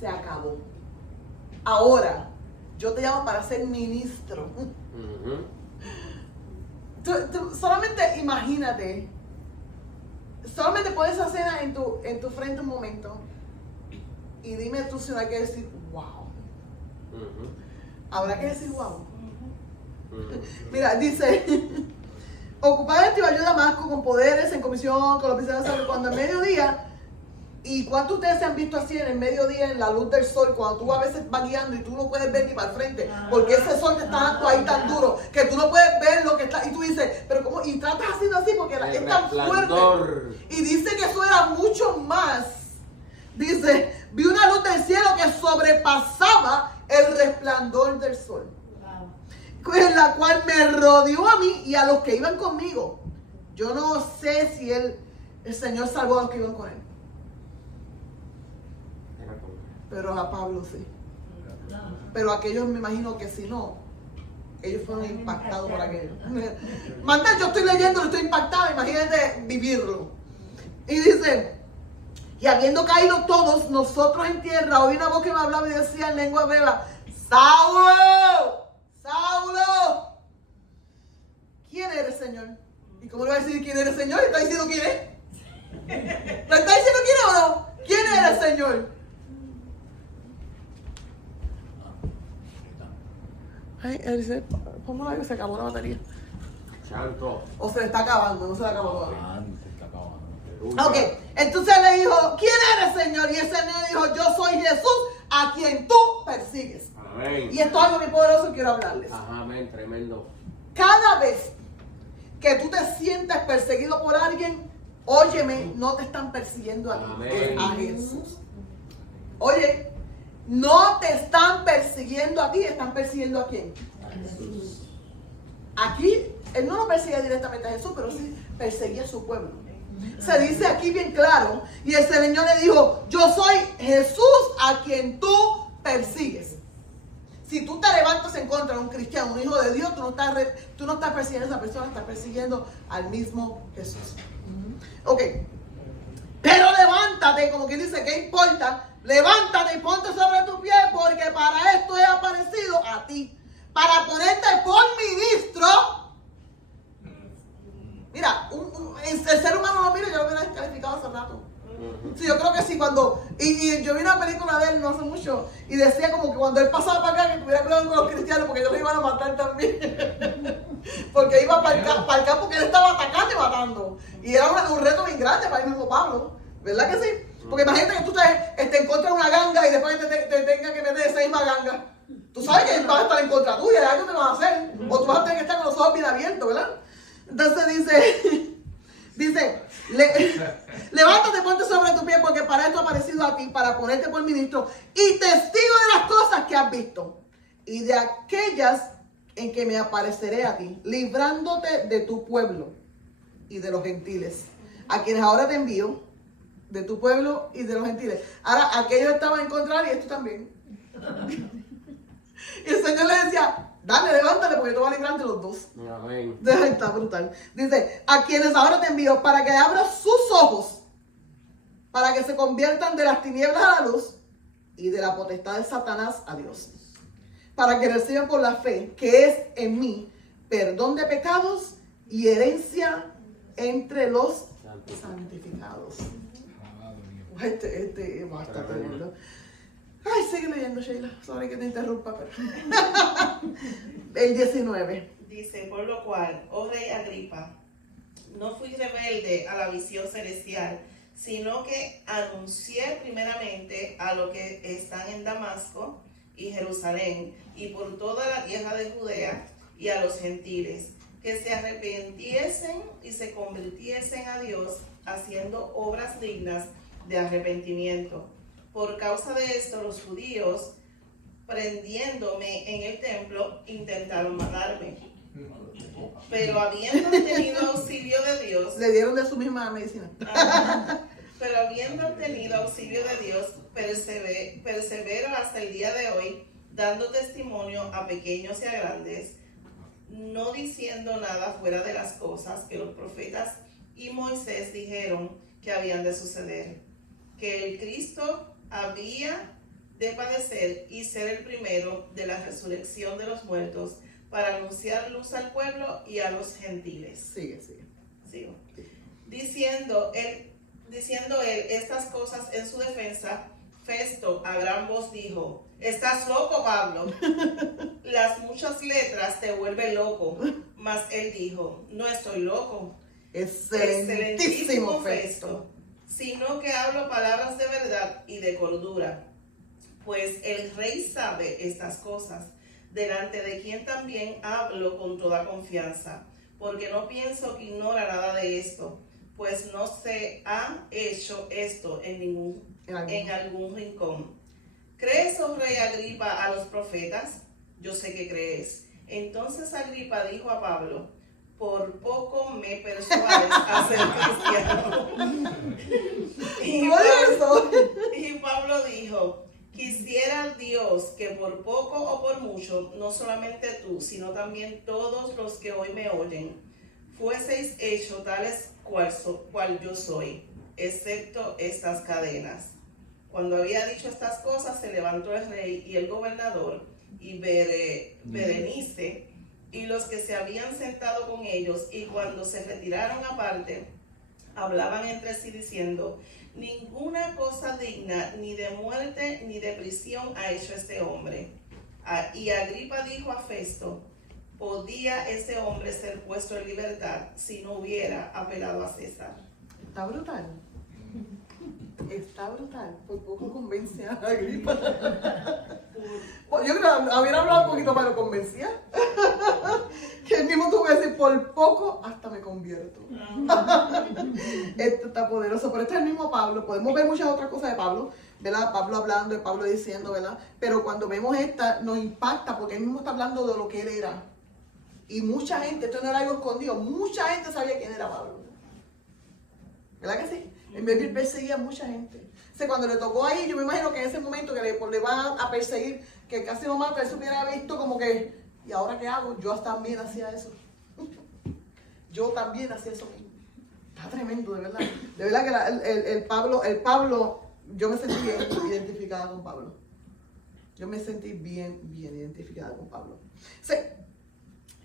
Se acabó. Ahora, yo te llamo para ser ministro. Ujú. Tú solamente imagínate, solamente pones esa escena en tu frente un momento y dime tú si no hay que decir wow. Ujú. Habrá que decir wow. Ujú. Mira, dice: ocupar el tío de Damasco con poderes en comisión con los oficiales de salud cuando en mediodía. ¿Y cuántos de ustedes se han visto así en el mediodía, en la luz del sol, cuando tú a veces vas guiando y tú no puedes ver ni para el frente, porque ese sol te está dando ahí tan duro que tú no puedes ver lo que está, y tú dices, pero cómo, y tratas haciendo así porque El es tan resplandor. fuerte, y dice que eso era mucho más. Dice: vi una luz del cielo que sobrepasaba el resplandor del sol, en la cual me rodeó a mí y a los que iban conmigo. Yo no sé si el Señor salvó a los que iban con él, pero a Pablo sí. Pero aquellos me imagino que si no, ellos fueron impactados por aquello. Manda, yo estoy leyendo, estoy impactado, imagínate vivirlo. Y dice: y habiendo caído todos nosotros en tierra, oí una voz que me hablaba y decía en lengua hebrea: Saulo, Saulo, ¿quién eres, Señor? ¿Y cómo le va a decir quién eres, Señor? ¿Está diciendo quién es? ¿Le está diciendo quién es o no? ¿Quién eres, Señor? Ay, él dice: ¿cómo la se acabó la batería? Santo. O se le está acabando, no se le acabó todavía. Antes que acababa. Ok, entonces le dijo: ¿quién eres, Señor? Y el Señor dijo: yo soy Jesús, a quien tú persigues. Amén. Y esto es algo muy poderoso, quiero hablarles. Ajá, amén, tremendo. Cada vez que tú te sientes perseguido por alguien, óyeme, no te están persiguiendo a ti, Amén. es a Jesús. Oye, no te están persiguiendo a ti, están persiguiendo a quién. Jesús. Aquí, él no lo perseguía directamente a Jesús, pero sí perseguía a su pueblo. Se dice aquí bien claro, y el Señor le dijo: yo soy Jesús a quien tú persigues. Si tú te levantas en contra de un cristiano, un hijo de Dios, tú no estás persiguiendo a esa persona, estás persiguiendo al mismo Jesús. Ok, pero levántate, como quien dice, ¿qué importa? Levántate y ponte sobre tu pie, porque para esto he aparecido a ti, para ponerte por ministro. Mira, el ser humano lo mira, yo lo hubiera descalificado hace rato. Sí, yo creo que sí, y yo vi una película de él no hace mucho, y decía como que cuando él pasaba para acá, que tuviera cuidado con los cristianos, porque ellos lo iban a matar también. Porque iba para el campo que él estaba atacando y matando. Y era un reto bien grande para el mismo Pablo, ¿verdad que sí? Porque imagínate que tú estés en contra de una ganga y después te tengas que meter esa misma ganga. Tú sabes que él va a estar en contra tuya, de algo te vas a hacer, o tú vas a tener que estar con los ojos bien abiertos, ¿verdad? Entonces dice, levántate, ponte sobre tu pie, porque para esto he aparecido a ti, para ponerte por ministro y testigo de las cosas que has visto y de aquellas en que me apareceré a ti, librándote de tu pueblo y de los gentiles, a quienes ahora te envío, de tu pueblo y de los gentiles. Ahora, aquellos estaban en contra y esto también. Y el Señor le decía, dale, levántate porque te voy a librar de los dos. Amén. Está brutal. Dice, a quienes ahora te envío para que abras sus ojos, para que se conviertan de las tinieblas a la luz y de la potestad de Satanás a Dios, para que reciban por la fe que es en mí perdón de pecados y herencia entre los santificados. Este está tremendo. Ay, sigue leyendo, Sheila. Sorry que te interrumpa, pero... El 19. Dice, por lo cual, oh rey Agripa, no fui rebelde a la visión celestial, sino que anuncié primeramente a los que están en Damasco y Jerusalén, y por toda la tierra de Judea, y a los gentiles, que se arrepintiesen y se convirtiesen a Dios, haciendo obras dignas de arrepentimiento. Por causa de esto, los judíos, prendiéndome en el templo, intentaron matarme. Pero habiendo obtenido auxilio de Dios, Le dieron de su misma medicina. pero habiendo obtenido auxilio de Dios, persevero hasta el día de hoy, dando testimonio a pequeños y a grandes, no diciendo nada fuera de las cosas que los profetas y Moisés dijeron que habían de suceder, que el Cristo había de padecer y ser el primero de la resurrección de los muertos, para anunciar luz al pueblo y a los gentiles. Sigue. Sigo. Diciendo él estas cosas en su defensa, Festo a gran voz dijo, ¿estás loco, Pablo? Las muchas letras te vuelven loco. Mas él dijo, no estoy loco, Excelentísimo Festo. sino que hablo palabras de verdad y de cordura. Pues el rey sabe estas cosas, delante de quien también hablo con toda confianza, porque no pienso que ignora nada de esto, pues no se ha hecho esto en algún rincón. ¿Crees, oh rey Agripa, a los profetas? Yo sé que crees. Entonces Agripa dijo a Pablo, por poco me persuades a ser cristiano. Y Pablo dijo, quisiera Dios que por poco o por mucho, no solamente tú, sino también todos los que hoy me oyen, fueseis hechos tales cual yo soy, excepto estas cadenas. Cuando había dicho estas cosas, se levantó el rey y el gobernador y Berenice y los que se habían sentado con ellos, y cuando se retiraron aparte, hablaban entre sí diciendo, ninguna cosa digna ni de muerte ni de prisión ha hecho este hombre. Y Agripa dijo a Festo, ¿podía ese hombre ser puesto en libertad si no hubiera apelado a César? Está brutal. Por poco convence a Agripa. Yo creo que hubiera hablado un poquito para lo convencía. Que él mismo tuvo que decir, por poco hasta me convierto. Esto está poderoso, pero este es el mismo Pablo. Podemos ver muchas otras cosas de Pablo, ¿verdad? Pablo hablando, de Pablo diciendo, ¿verdad? Pero cuando vemos esta, nos impacta porque él mismo está hablando de lo que él era. Y mucha gente, esto no era algo escondido, mucha gente sabía quién era Pablo. ¿Verdad que sí? En vez de perseguir a mucha gente. O sea, cuando le tocó ahí, yo me imagino que en ese momento que le van a perseguir, que casi lo mata, él se hubiera visto como que, ¿y ahora qué hago? Yo también hacía eso. Yo también hacía eso mismo. Está tremendo, de verdad. De verdad que el Pablo, yo me sentí bien identificada con Pablo. Yo me sentí bien identificada con Pablo. O sea,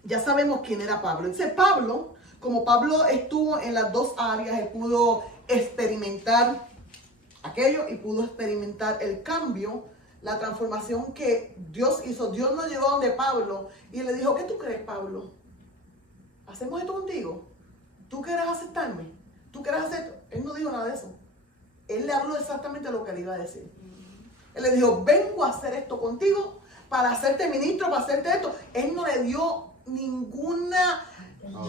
ya sabemos quién era Pablo. Entonces Pablo, como Pablo estuvo en las dos áreas, él pudo experimentar aquello y pudo experimentar el cambio, la transformación que Dios hizo. Dios no llegó donde Pablo y le dijo, ¿qué tú crees, Pablo? ¿Hacemos esto contigo? ¿Tú quieres aceptarme? ¿Tú quieres hacer esto? Él no dijo nada de eso. Él le habló exactamente lo que le iba a decir. Él le dijo, vengo a hacer esto contigo para hacerte ministro, para hacerte esto. Él no le dio ningún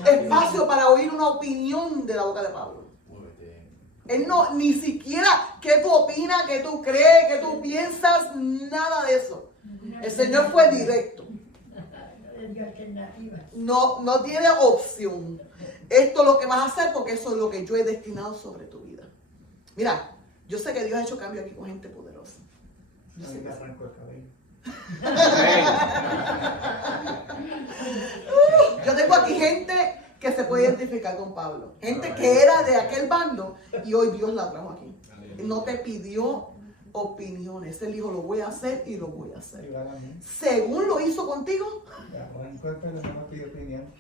espacio para oír una opinión de la boca de Pablo. Él no, ni siquiera qué tú opinas, qué tú crees, qué tú piensas, nada de eso. El Señor fue directo. No tiene opción. Esto es lo que vas a hacer porque eso es lo que yo he destinado sobre tu vida. Mira, yo sé que Dios ha hecho cambio aquí con gente poderosa. Yo No sé le que sí. arranco el cabello. Yo tengo aquí gente que se puede identificar con Pablo. Gente que era de aquel bando y hoy Dios la trajo aquí. No te pidió opiniones. Él dijo, lo voy a hacer y lo voy a hacer. Igual a mí. Según lo hizo contigo, Le arranco el pelo, no me pide opinión.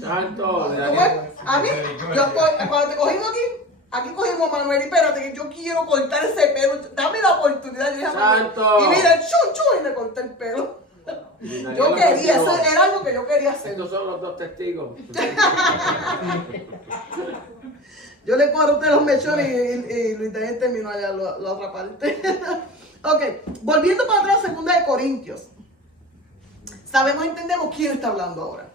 Santo, ¿cómo es? A mí, cuando te cogimos aquí cogimos a Manuel y espérate que yo quiero cortar ese pelo. Dame la oportunidad. Yo dije a Manuel, Santo. y mira, y le corté el pelo. Yo quería, eso era algo que yo quería hacer. Estos son los dos testigos. Yo le corté los mechones y Luis Daniel terminó allá la otra parte. Ok, volviendo para atrás, 2 de Corintios. Sabemos, entendemos quién está hablando ahora.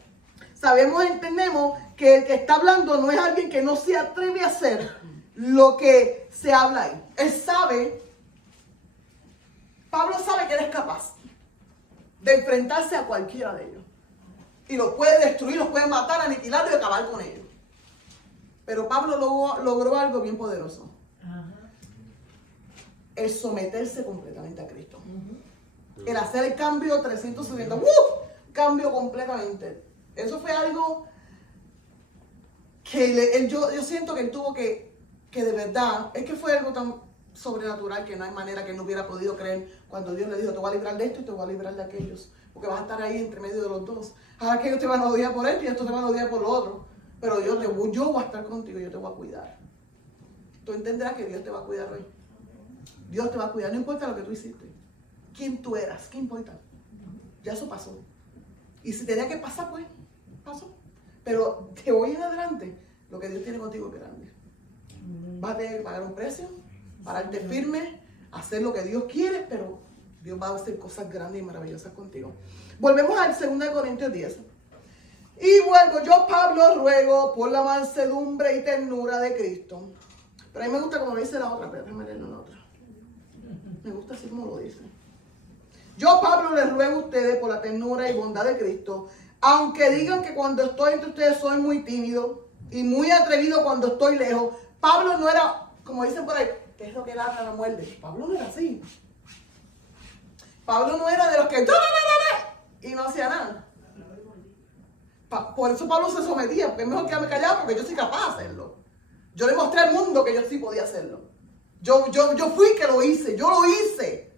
Sabemos, entendemos que el que está hablando no es alguien que no se atreve a hacer lo que se habla ahí. Él sabe, Pablo sabe que él es capaz de enfrentarse a cualquiera de ellos. Y los puede destruir, los puede matar, aniquilar y acabar con ellos. Pero Pablo logró algo bien poderoso. El someterse completamente a Cristo. El hacer el cambio 360. Cambio completamente. Eso fue algo que yo siento que él tuvo que de verdad, es que fue algo tan sobrenatural que no hay manera que él no hubiera podido creer cuando Dios le dijo, te voy a librar de esto y te voy a librar de aquellos. Porque vas a estar ahí entre medio de los dos. Ahora que ellos te van a odiar por esto y estos te van a odiar por lo otro. Pero yo voy a estar contigo, yo te voy a cuidar. Tú entenderás que Dios te va a cuidar hoy. Dios te va a cuidar, no importa lo que tú hiciste. ¿Quién tú eras? ¿Qué importa? Ya eso pasó. Y si tenía que pasar, pues, pasó. Pero de hoy en adelante, lo que Dios tiene contigo es grande. Vas a tener que pagar un precio, pararte firme, hacer lo que Dios quiere, pero Dios va a hacer cosas grandes y maravillosas contigo. Volvemos al 2 Corintios 10. Y vuelvo, yo Pablo ruego por la mansedumbre y ternura de Cristo. Pero a mí me gusta como dice la otra, pero déjame leerlo en la otra. Me gusta así como lo dice. Yo Pablo les ruego a ustedes por la ternura y bondad de Cristo, aunque digan que cuando estoy entre ustedes soy muy tímido y muy atrevido cuando estoy lejos. Pablo no era, como dicen por ahí, ¿qué es lo que ladra la muerde? Pablo no era así. Pablo no era de los que y no hacía nada. Por eso Pablo se sometía, porque es mejor quedarme callado porque yo soy capaz de hacerlo. Yo le mostré al mundo que yo sí podía hacerlo. Yo fui que lo hice, yo lo hice.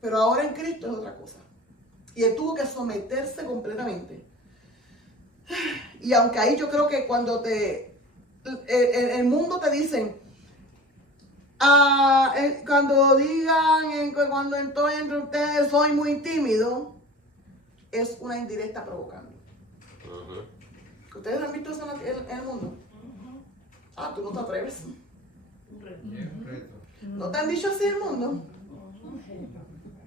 Pero ahora en Cristo es otra cosa. Y él tuvo que someterse completamente. Y aunque ahí yo creo que cuando el mundo te dicen, cuando digan, cuando estoy entre ustedes soy muy tímido, es una indirecta provocando. ¿Ustedes han visto eso en el mundo? Tú no te atreves. ¿No te han dicho así en el mundo?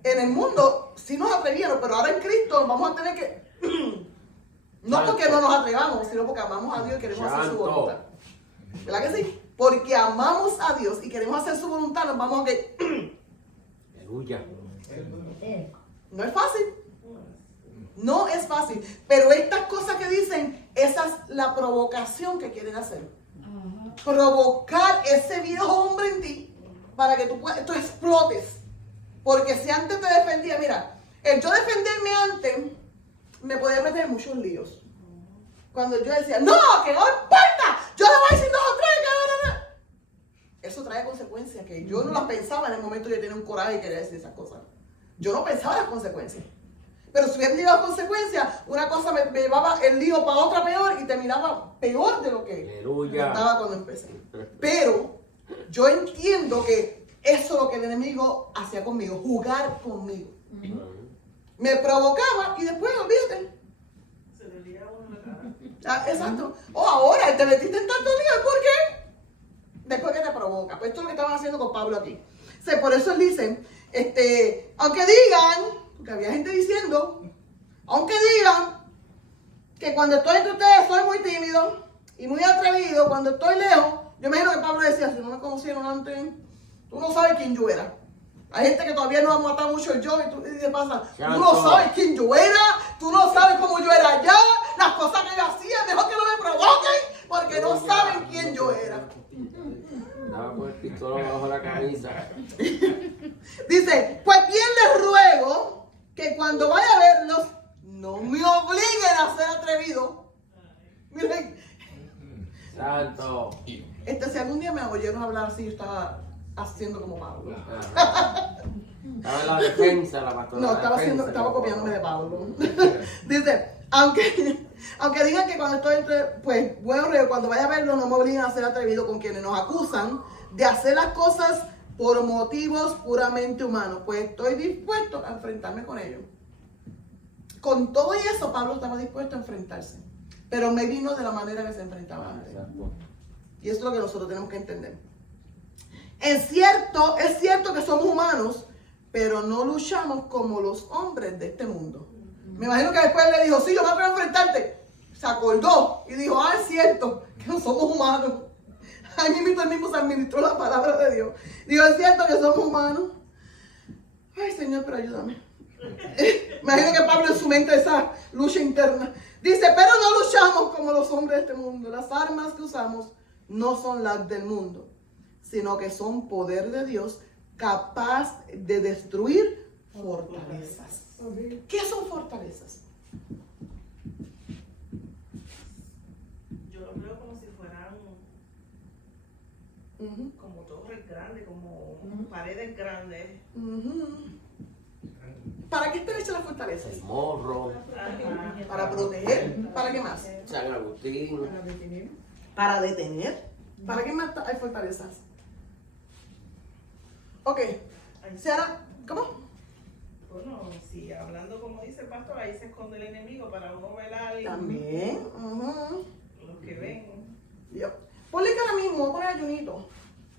En el mundo sí nos atrevieron, pero ahora en Cristo vamos a tener que... No porque no nos atrevamos, sino porque amamos a Dios y queremos hacer su voluntad. ¿Verdad que sí? Porque amamos a Dios y queremos hacer su voluntad, nos vamos a que... Aleluya. No es fácil. No es fácil. Pero estas cosas que dicen, esa es la provocación que quieren hacer. Provocar ese viejo hombre en ti para que tú explotes. Porque si antes te defendía, mira, el yo defenderme antes me podía meter en muchos líos. Cuando yo decía, no, que no importa, yo le voy a decir 2 o 3, que eso trae consecuencias que yo no las pensaba en el momento que yo tenía un coraje y quería decir esas cosas. Yo no pensaba en las consecuencias. Pero si hubieran llegado consecuencias, una cosa me llevaba el lío para otra peor y terminaba peor de lo que estaba cuando empecé. Pero yo entiendo que eso es lo que el enemigo hacía conmigo, jugar conmigo. Me provocaba y después, olvídate. Se le olía a uno la cara. Exacto. Ahora te metiste en tanto lío, ¿por qué? Después que te provoca. Pues esto es lo que estaban haciendo con Pablo aquí. O sea, por eso él dice, aunque digan, porque había gente diciendo, aunque digan que cuando estoy entre ustedes soy muy tímido y muy atrevido, cuando estoy lejos, yo me imagino que Pablo decía, si no me conocieron antes, tú no sabes quién yo era. Hay gente que todavía no ha matado mucho el yo y te pasa, tú no sabes quién yo era, tú no sabes cómo yo era allá, las cosas que yo hacía, mejor que no me provoquen, porque no saben quién yo era. Andaba con el pistola bajo la camisa. Dice, pues bien les ruego que cuando vaya a verlos, no me obliguen a ser atrevido. Miren, Santo. si algún día me oyeron hablar así, yo estaba haciendo como Pablo. Ajá. Estaba en la defensa, la pastora. No, la defensa, estaba como copiándome de Pablo. Pablo. Dice, aunque digan que cuando estoy entre, pues bueno, cuando vaya a verlo no me obliguen a ser atrevido con quienes nos acusan de hacer las cosas por motivos puramente humanos, pues estoy dispuesto a enfrentarme con ellos. Con todo y eso, Pablo estaba dispuesto a enfrentarse, pero me vino de la manera que se enfrentaba antes. Exacto. Y eso es lo que nosotros tenemos que entender. Es cierto que somos humanos, pero no luchamos como los hombres de este mundo. Me imagino que después le dijo, sí, yo me voy a enfrentarte. Se acordó y dijo, es cierto que no somos humanos. Ahí mismo se administró la palabra de Dios. Dijo, es cierto que somos humanos. Ay, Señor, pero ayúdame. Imagino que Pablo en su mente esa lucha interna. Dice, pero no luchamos como los hombres de este mundo. Las armas que usamos no son las del mundo, sino que son poder de Dios capaz de destruir fortalezas. ¿Qué son fortalezas? Yo lo veo como si fueran como torres grandes, como paredes grandes. ¿Para qué están hechas las fortalezas? El morro, Ajá. Para proteger. ¿Para qué más? San Agustín. Para detener. ¿Para qué más hay fortalezas? Ok. Sara, ¿cómo? Bueno, si hablando como dice el pastor, ahí se esconde el enemigo para uno velar También. los que ven. Yep. Ponle que ahora mismo, pon a Junito.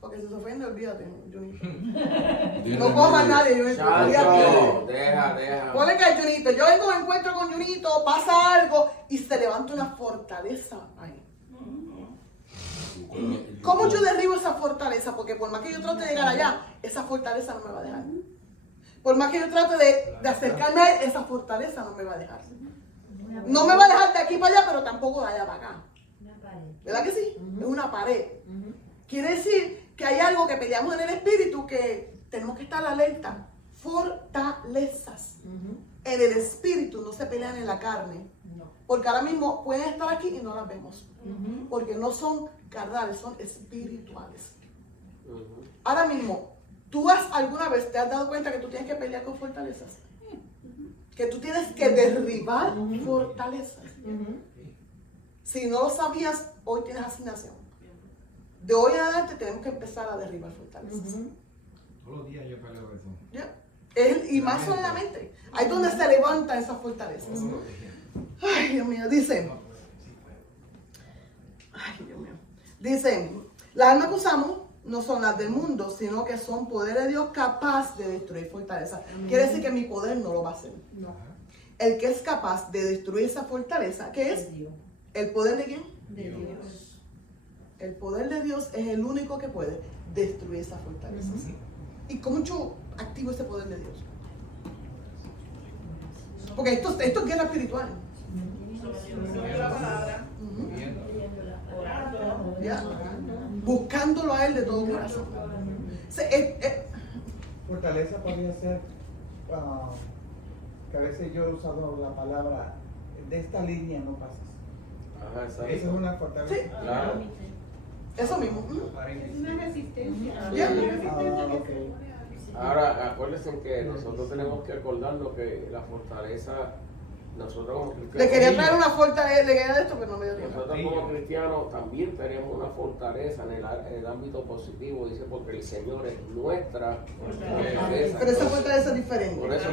Porque si se ofende, olvídate, Junito. No coja a nadie, Junito. Santo. Olvídate. Deja. Ponle que a Junito. Yo vengo, me encuentro con Junito, pasa algo y se levanta una fortaleza ahí. ¿Cómo yo derribo esa fortaleza? Porque por más que yo trate de llegar allá, esa fortaleza no me va a dejar. Por más que yo trate de acercarme a él, esa fortaleza no me va a dejar. No me va a dejar de aquí para allá, pero tampoco de allá para acá. ¿Verdad que sí? Es una pared. Quiere decir que hay algo que peleamos en el espíritu que tenemos que estar alerta. Fortalezas. En el espíritu no se pelean en la carne. Porque ahora mismo pueden estar aquí y no las vemos. Porque no son carnales, son espirituales. Ahora mismo, ¿tú alguna vez te has dado cuenta que tú tienes que pelear con fortalezas? Que tú tienes que derribar fortalezas. Si no lo sabías, hoy tienes asignación. De hoy en adelante tenemos que empezar a derribar fortalezas. Todos los días yo peleo eso. ¿Ya? Y más solo en la mente. Ahí es donde se levantan esas fortalezas. Ay, Dios mío, dice. Ay, Dios mío. Dice, las armas que usamos no son las del mundo, sino que son poder de Dios capaz de destruir fortalezas. Quiere decir que mi poder no lo va a hacer. El que es capaz de destruir esa fortaleza, ¿qué es? ¿El poder de quién? De Dios. El poder de Dios es el único que puede destruir esas fortalezas. ¿Y cómo yo activo ese poder de Dios? Porque esto es guerra espiritual. Sobre la palabra, orando. ¿Ya? Buscándolo a Él de todo corazón. Fortaleza podría ser que a veces yo he usado la palabra de esta línea no pasas. Ajá, Esa es exacto. una fortaleza. Sí. Claro. Eso mismo. Una resistencia. Ya. Ok. Ahora, acuérdense que nosotros tenemos que acordarnos que la fortaleza, nosotros como cristianos, Le quería traer una fortaleza, le quería de esto, pero no me dio tiempo. nosotros como cristianos también tenemos una fortaleza en el ámbito positivo, dice, porque el Señor es nuestra fortaleza. Pero esa fortaleza es diferente. Por eso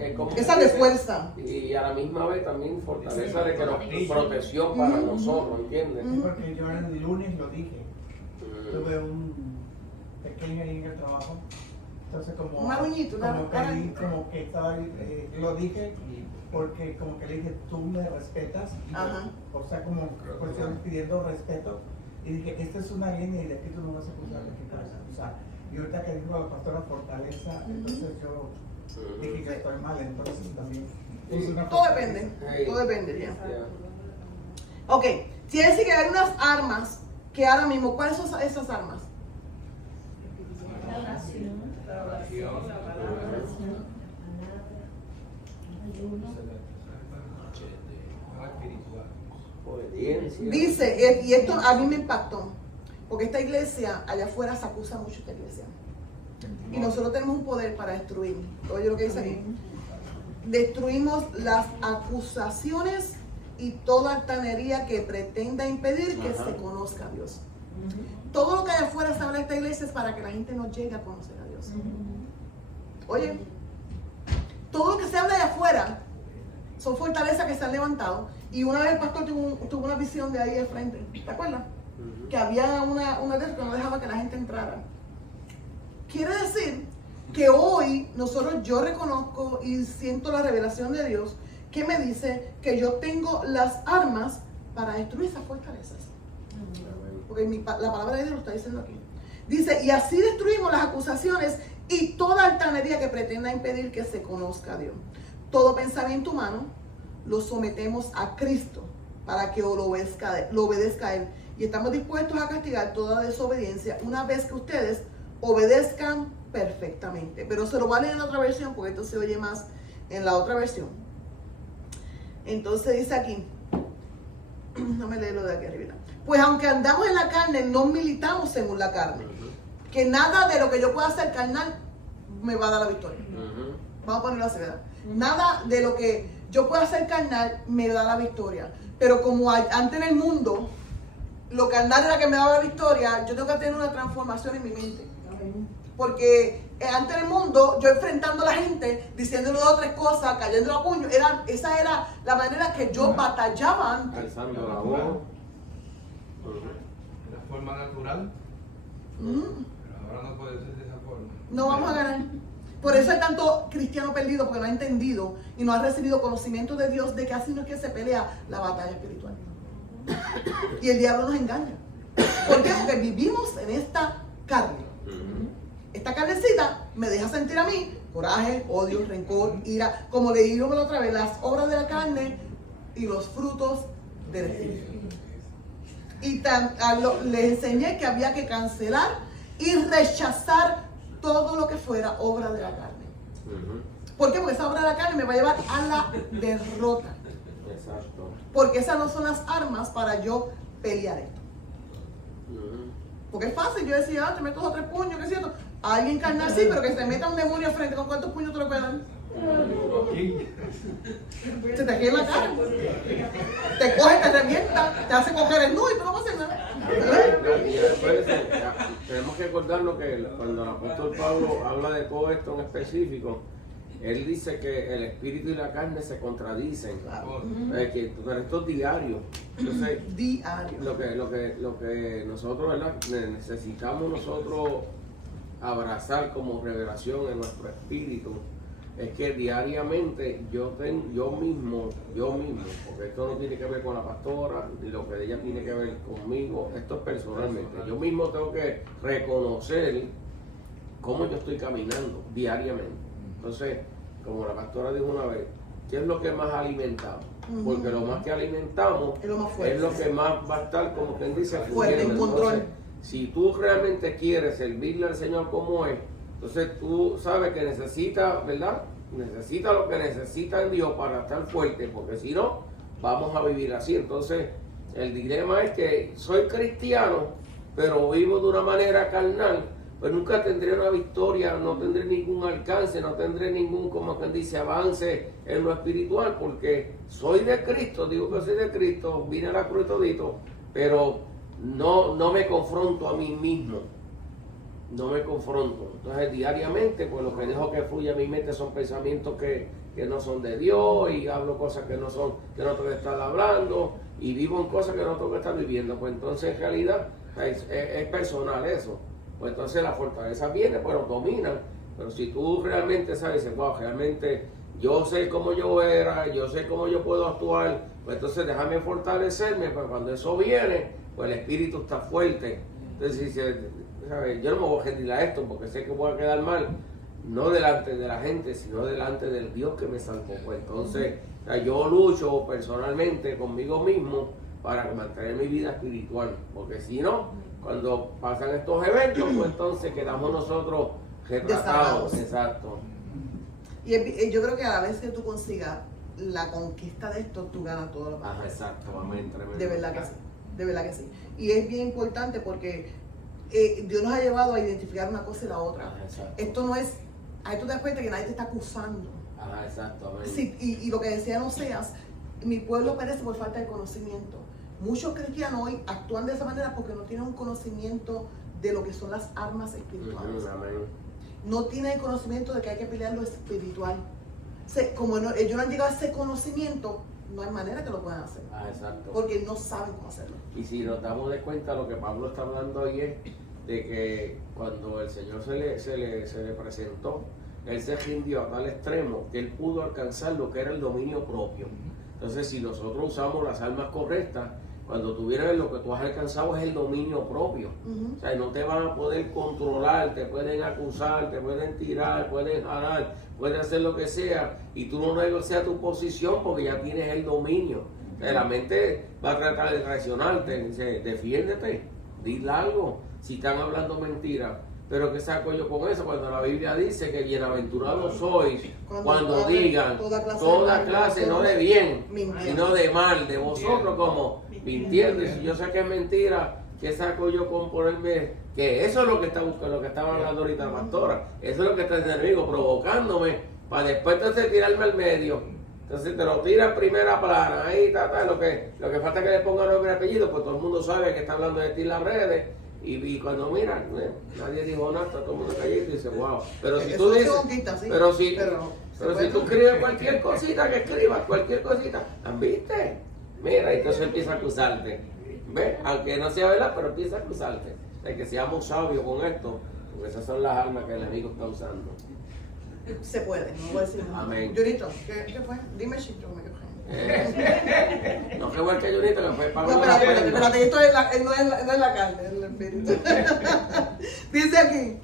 es como Esa de fuerza. y a la misma vez también fortaleza de que nos protección para nosotros, ¿entiendes? Porque yo el lunes lo dije. Tuve un pequeño ahí en el trabajo. Entonces como, Un aruñito, como que estaba, lo dije porque como que le dije, tú me respetas. Ajá. O sea, como cuestión pidiendo respeto. Y dije, esta es una línea y de aquí tú no vas a cruzar de aquí para allá. O sea, y ahorita que dijo la pastora fortaleza, entonces yo dije que estoy mal, entonces también puse una Todo fortaleza. depende. Todo depende, ya. Ya. Ok. Quiere decir que hay unas armas que ahora mismo, ¿cuáles son esas armas? Obediencia. Dice, y esto a mí me impactó, porque esta iglesia, allá afuera se acusa mucho esta iglesia. Y nosotros tenemos un poder para destruir. Oye lo que dice aquí. Destruimos las acusaciones y toda altanería que pretenda impedir que se conozca a Dios. Todo lo que allá afuera se habla de esta iglesia es para que la gente no llegue a conocer a Dios. Oye, todo lo que se habla allá afuera son fortalezas que se han levantado. Y una vez el pastor tuvo una visión de ahí de frente. ¿Te acuerdas? Que había una de esas que no dejaba que la gente entrara. Quiere decir que hoy yo reconozco y siento la revelación de Dios que me dice que yo tengo las armas para destruir esas fortalezas. Porque la palabra de Dios lo está diciendo aquí. Dice, y así destruimos las acusaciones y toda altanería que pretenda impedir que se conozca a Dios. Todo pensamiento humano lo sometemos a Cristo para que lo obedezca a Él. Y estamos dispuestos a castigar toda desobediencia una vez que ustedes obedezcan perfectamente. Pero se lo va a leer en la otra versión porque esto se oye más en la otra versión. Entonces dice aquí, no me leo lo de aquí arriba. Pues aunque andamos en la carne, no militamos según la carne. Que nada de lo que yo pueda hacer carnal me va a dar la victoria. Vamos a ponerlo así, ¿verdad? Nada de lo que yo pueda hacer carnal me da la victoria. Pero como antes en el mundo, lo carnal era que me daba la victoria, yo tengo que tener una transformación en mi mente. Porque antes en el mundo, yo enfrentando a la gente, diciéndole dos o tres cosas, cayendo a puño, esa era la manera que yo batallaba antes. Alzando la voz. La forma natural, pero ahora no puede ser de esa forma. No vamos a ganar. Por eso hay tanto cristiano perdido, porque no ha entendido y no ha recibido conocimiento de Dios de que así no es que se pelea la batalla espiritual. Y el diablo nos engaña. ¿Por qué? Porque vivimos en esta carne. Esta carnecita me deja sentir a mí coraje, odio, rencor, ira. Como leímos la otra vez, las obras de la carne y los frutos del espíritu. Y le enseñé que había que cancelar y rechazar todo lo que fuera obra de la carne. ¿Por qué? Porque esa obra de la carne me va a llevar a la derrota. Exacto. Porque esas no son las armas para yo pelear esto. Porque es fácil, yo decía, te meto 2 o 3 puños, ¿qué es cierto? A alguien carnal sí, pero que se meta un demonio frente, ¿con cuántos puños te lo puedes dar? Se te gira en la cara. Te coge, te revienta, te hace coger el nudo y tú no vas a hacer nada. Y después, tenemos que acordarnos que cuando el apóstol Pablo habla de todo esto en específico, él dice que el espíritu y la carne se contradicen. Pero esto es diario. Entonces, Diario. lo que nosotros, ¿verdad? Necesitamos nosotros abrazar como revelación en nuestro espíritu es que diariamente yo mismo, porque esto no tiene que ver con la pastora, ni lo que ella tiene que ver conmigo, esto es personalmente. Yo mismo tengo que reconocer cómo yo estoy caminando diariamente. Entonces, como la pastora dijo una vez, ¿qué es lo que más alimentamos? Porque lo más que alimentamos Es lo más fuerte. es lo que más va a estar, como quien dice, Fuerte, en control. Entonces, si tú realmente quieres servirle al Señor como es, entonces tú sabes que necesita, ¿verdad? Necesita lo que necesita en Dios para estar fuerte, porque si no, vamos a vivir así. Entonces, el dilema es que soy cristiano, pero vivo de una manera carnal, pues nunca tendré una victoria, no tendré ningún alcance, no tendré ningún, como quien dice, avance en lo espiritual, porque soy de Cristo, digo que soy de Cristo, vine a la cruz todito, pero no me confronto a mí mismo. No me confronto. Entonces diariamente pues lo que dejo que fluya a mi mente son pensamientos que no son de Dios, y hablo cosas que no tengo que estar hablando, y vivo en cosas que no tengo que estar viviendo. Pues entonces en realidad es personal eso. Pues entonces la fortaleza viene, pues nos dominan. Pero si tú realmente sabes, wow, realmente yo sé cómo yo era, yo sé cómo yo puedo actuar, pues entonces déjame fortalecerme, pues cuando eso viene, pues el espíritu está fuerte. Entonces yo no me voy a rendir a esto porque sé que voy a quedar mal, no delante de la gente, sino delante del Dios que me salvó. Pues entonces yo lucho personalmente conmigo mismo para mantener mi vida espiritual, porque si no, cuando pasan estos eventos, pues entonces quedamos nosotros retratados. Exacto. Y yo creo que a la vez que tú consigas la conquista de esto, tú ganas todo lo que Ajá, exacto, amén, tremendo. De verdad que sí, de verdad que sí. Y es bien importante porque Dios nos ha llevado a identificar una cosa y la otra. Ajá, exacto. Esto no es, ahí tú te das cuenta que nadie te está acusando. Ajá, exacto, amén. Sí, y lo que decía Oseas, mi pueblo perece por falta de conocimiento. Muchos cristianos hoy actúan de esa manera porque no tienen un conocimiento de lo que son las armas espirituales. Amén. No tienen el conocimiento de que hay que pelear lo espiritual. Como ellos no han llegado a ese conocimiento, no hay manera que lo puedan hacer. Ah, exacto. Porque no saben cómo hacerlo. Y si nos damos de cuenta, lo que Pablo está hablando hoy es de que cuando el Señor se le presentó, Él se rindió a tal extremo que Él pudo alcanzar lo que era el dominio propio. Entonces, si nosotros usamos las armas correctas, cuando tú vienes, lo que tú has alcanzado es el dominio propio. Ujú. O sea, no te van a poder controlar, te pueden acusar, te pueden tirar, pueden jalar, pueden hacer lo que sea, y tú no negocias tu posición porque ya tienes el dominio. O sea, la mente va a tratar de traicionarte, dice, defiéndete, dile algo, si están hablando mentiras. Pero ¿qué saco yo con eso? Cuando la Biblia dice que bienaventurados sois cuando digan toda clase, no de bien, mintiendo. sino de mal, de vosotros como mintiendo. Y si yo sé que es mentira, ¿qué saco yo con ponerme? Que eso es lo que está buscando, lo que estaba hablando ahorita la pastora. Eso es lo que está el enemigo, provocándome para después entonces tirarme al medio. Entonces te lo tira en primera plana, ahí está, lo que falta es que le ponga nombre y apellido, pues todo el mundo sabe que está hablando de ti en las redes. Y cuando miran, nadie dijo nada, todo el mundo calladito y dice, wow. Pero si tú dices, pero si tú escribes cualquier cosita que escribas, cualquier cosita, ¿viste? Mira, entonces empieza a acusarte. ¿Ves? Aunque no sea verdad, pero empieza a acusarte. De que seamos sabios con esto, porque esas son las armas que el enemigo está usando. Se puede, no voy a decir nada. Amén. Junito, ¿qué fue? Dime, Chito, me quedé. No, que igual que Junito, que fue No, Pablo. espérate, esto no es la carne, es el espíritu. Dice aquí,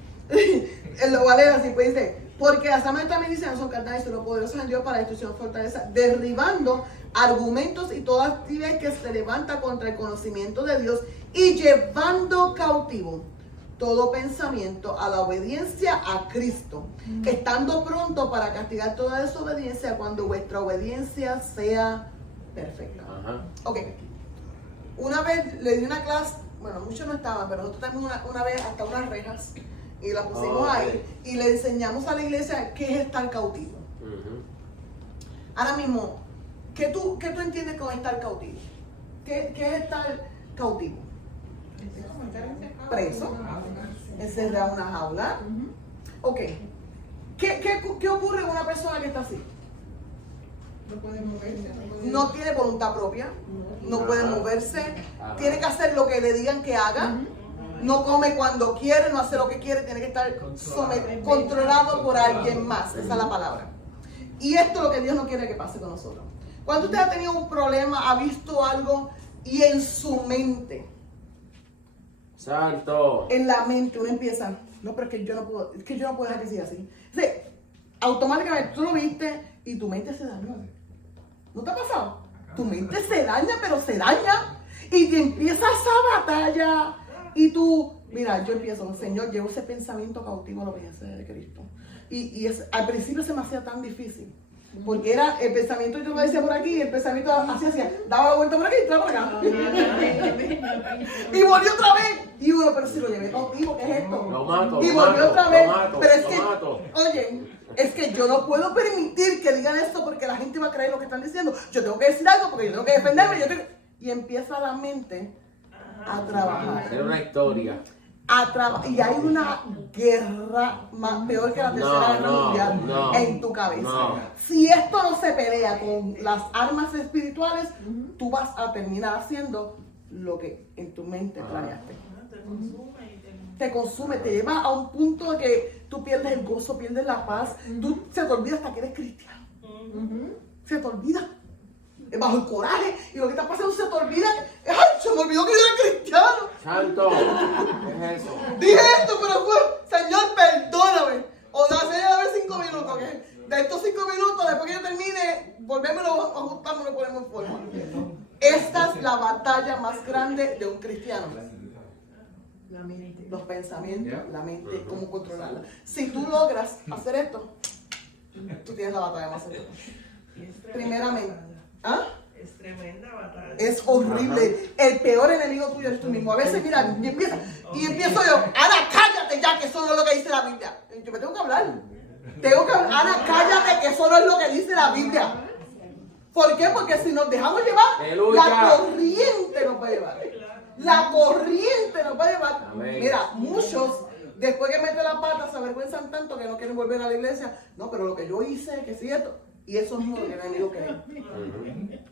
lo vale así, pues dice, porque las armas también dicen no son carnales, sino poderosas en Dios para destrucción fortaleza, derribando argumentos y toda actividad que se levanta contra el conocimiento de Dios y llevando cautivo todo pensamiento a la obediencia a Cristo, estando pronto para castigar toda desobediencia cuando vuestra obediencia sea perfecta. Ajá. Ok. Una vez le di una clase, bueno, muchos no estaban, pero nosotros tenemos una vez hasta unas rejas y las pusimos ahí y le enseñamos a la iglesia qué es estar cautivo. Ujú. Ahora mismo, ¿qué tú entiendes con estar cautivo? ¿Qué es estar cautivo? Preso, encerrado en una jaula. Ok. ¿Qué ocurre con una persona que está así? No puede moverse. No tiene voluntad propia, no puede moverse, Ajá. tiene que hacer lo que le digan que haga, no come cuando quiere, no hace lo que quiere, tiene que estar controlado por alguien más, esa es la palabra. Y esto es lo que Dios no quiere que pase con nosotros. Cuando usted ha tenido un problema, ha visto algo y en su mente, Santo. en la mente uno empieza, no, pero es que yo no puedo dejar que siga así. O sea, automáticamente tú lo viste y tu mente se dañó. ¿No te ha pasado? Tu mente se daña, pero se daña. Y te empieza esa batalla. Y tú, mira, yo empiezo, Señor, llevo ese pensamiento cautivo a la obediencia de Cristo. Al principio se me hacía tan difícil. Porque era el pensamiento, yo lo decía por aquí, el pensamiento hacía, daba la vuelta por aquí y entraba por acá. Y volvió otra vez. Y uno, pero si lo llevé cautivo, ¿qué es esto? Lo mato, Y lo volvió mato, otra vez. lo mato, Pero es lo que, mato. oye, es que yo no puedo permitir que digan esto porque la gente va a creer lo que están diciendo. Yo tengo que decir algo porque yo tengo que defenderme. Y empieza la mente a trabajar. Es una historia. Y hay una guerra más peor que la tercera guerra mundial en tu cabeza. No. Si esto no se pelea con las armas espirituales, tú vas a terminar haciendo lo que en tu mente planeaste. Te consume, te lleva a un punto de que tú pierdes el gozo, pierdes la paz, se te olvida hasta que eres cristiano. Se te olvida. Bajo el coraje y lo que está pasando se te olvida. ¡Ay! Se me olvidó que yo era cristiano. Santo. ¿Qué es eso? Dije esto, pero fue, Señor, perdóname. O da 5 minutos. ¿Okay? De estos 5 minutos, después que yo termine, volvémoslo a ajustamos y lo ponemos en forma. Esta es la batalla más grande de un cristiano. La mente, los pensamientos, la mente, cómo controlarla. Si tú logras hacer esto, tú tienes la batalla más grande. primeramente. ¿Ah? Es tremenda batalla. Es horrible. El peor enemigo tuyo es tú mismo. A veces, mira, empiezo yo, Ana, cállate ya, que eso no es lo que dice la Biblia. Yo me tengo que hablar. Ana, cállate, que eso no es lo que dice la Biblia. ¿Por qué? Porque si nos dejamos llevar, ¡Aleluya! la corriente nos va a llevar. La corriente nos va a llevar. Amén. Mira, muchos, después que meten la pata, se avergüenzan tanto que no quieren volver a la iglesia. No, pero lo que yo hice, que es cierto. Y eso mismo lo que el enemigo quería.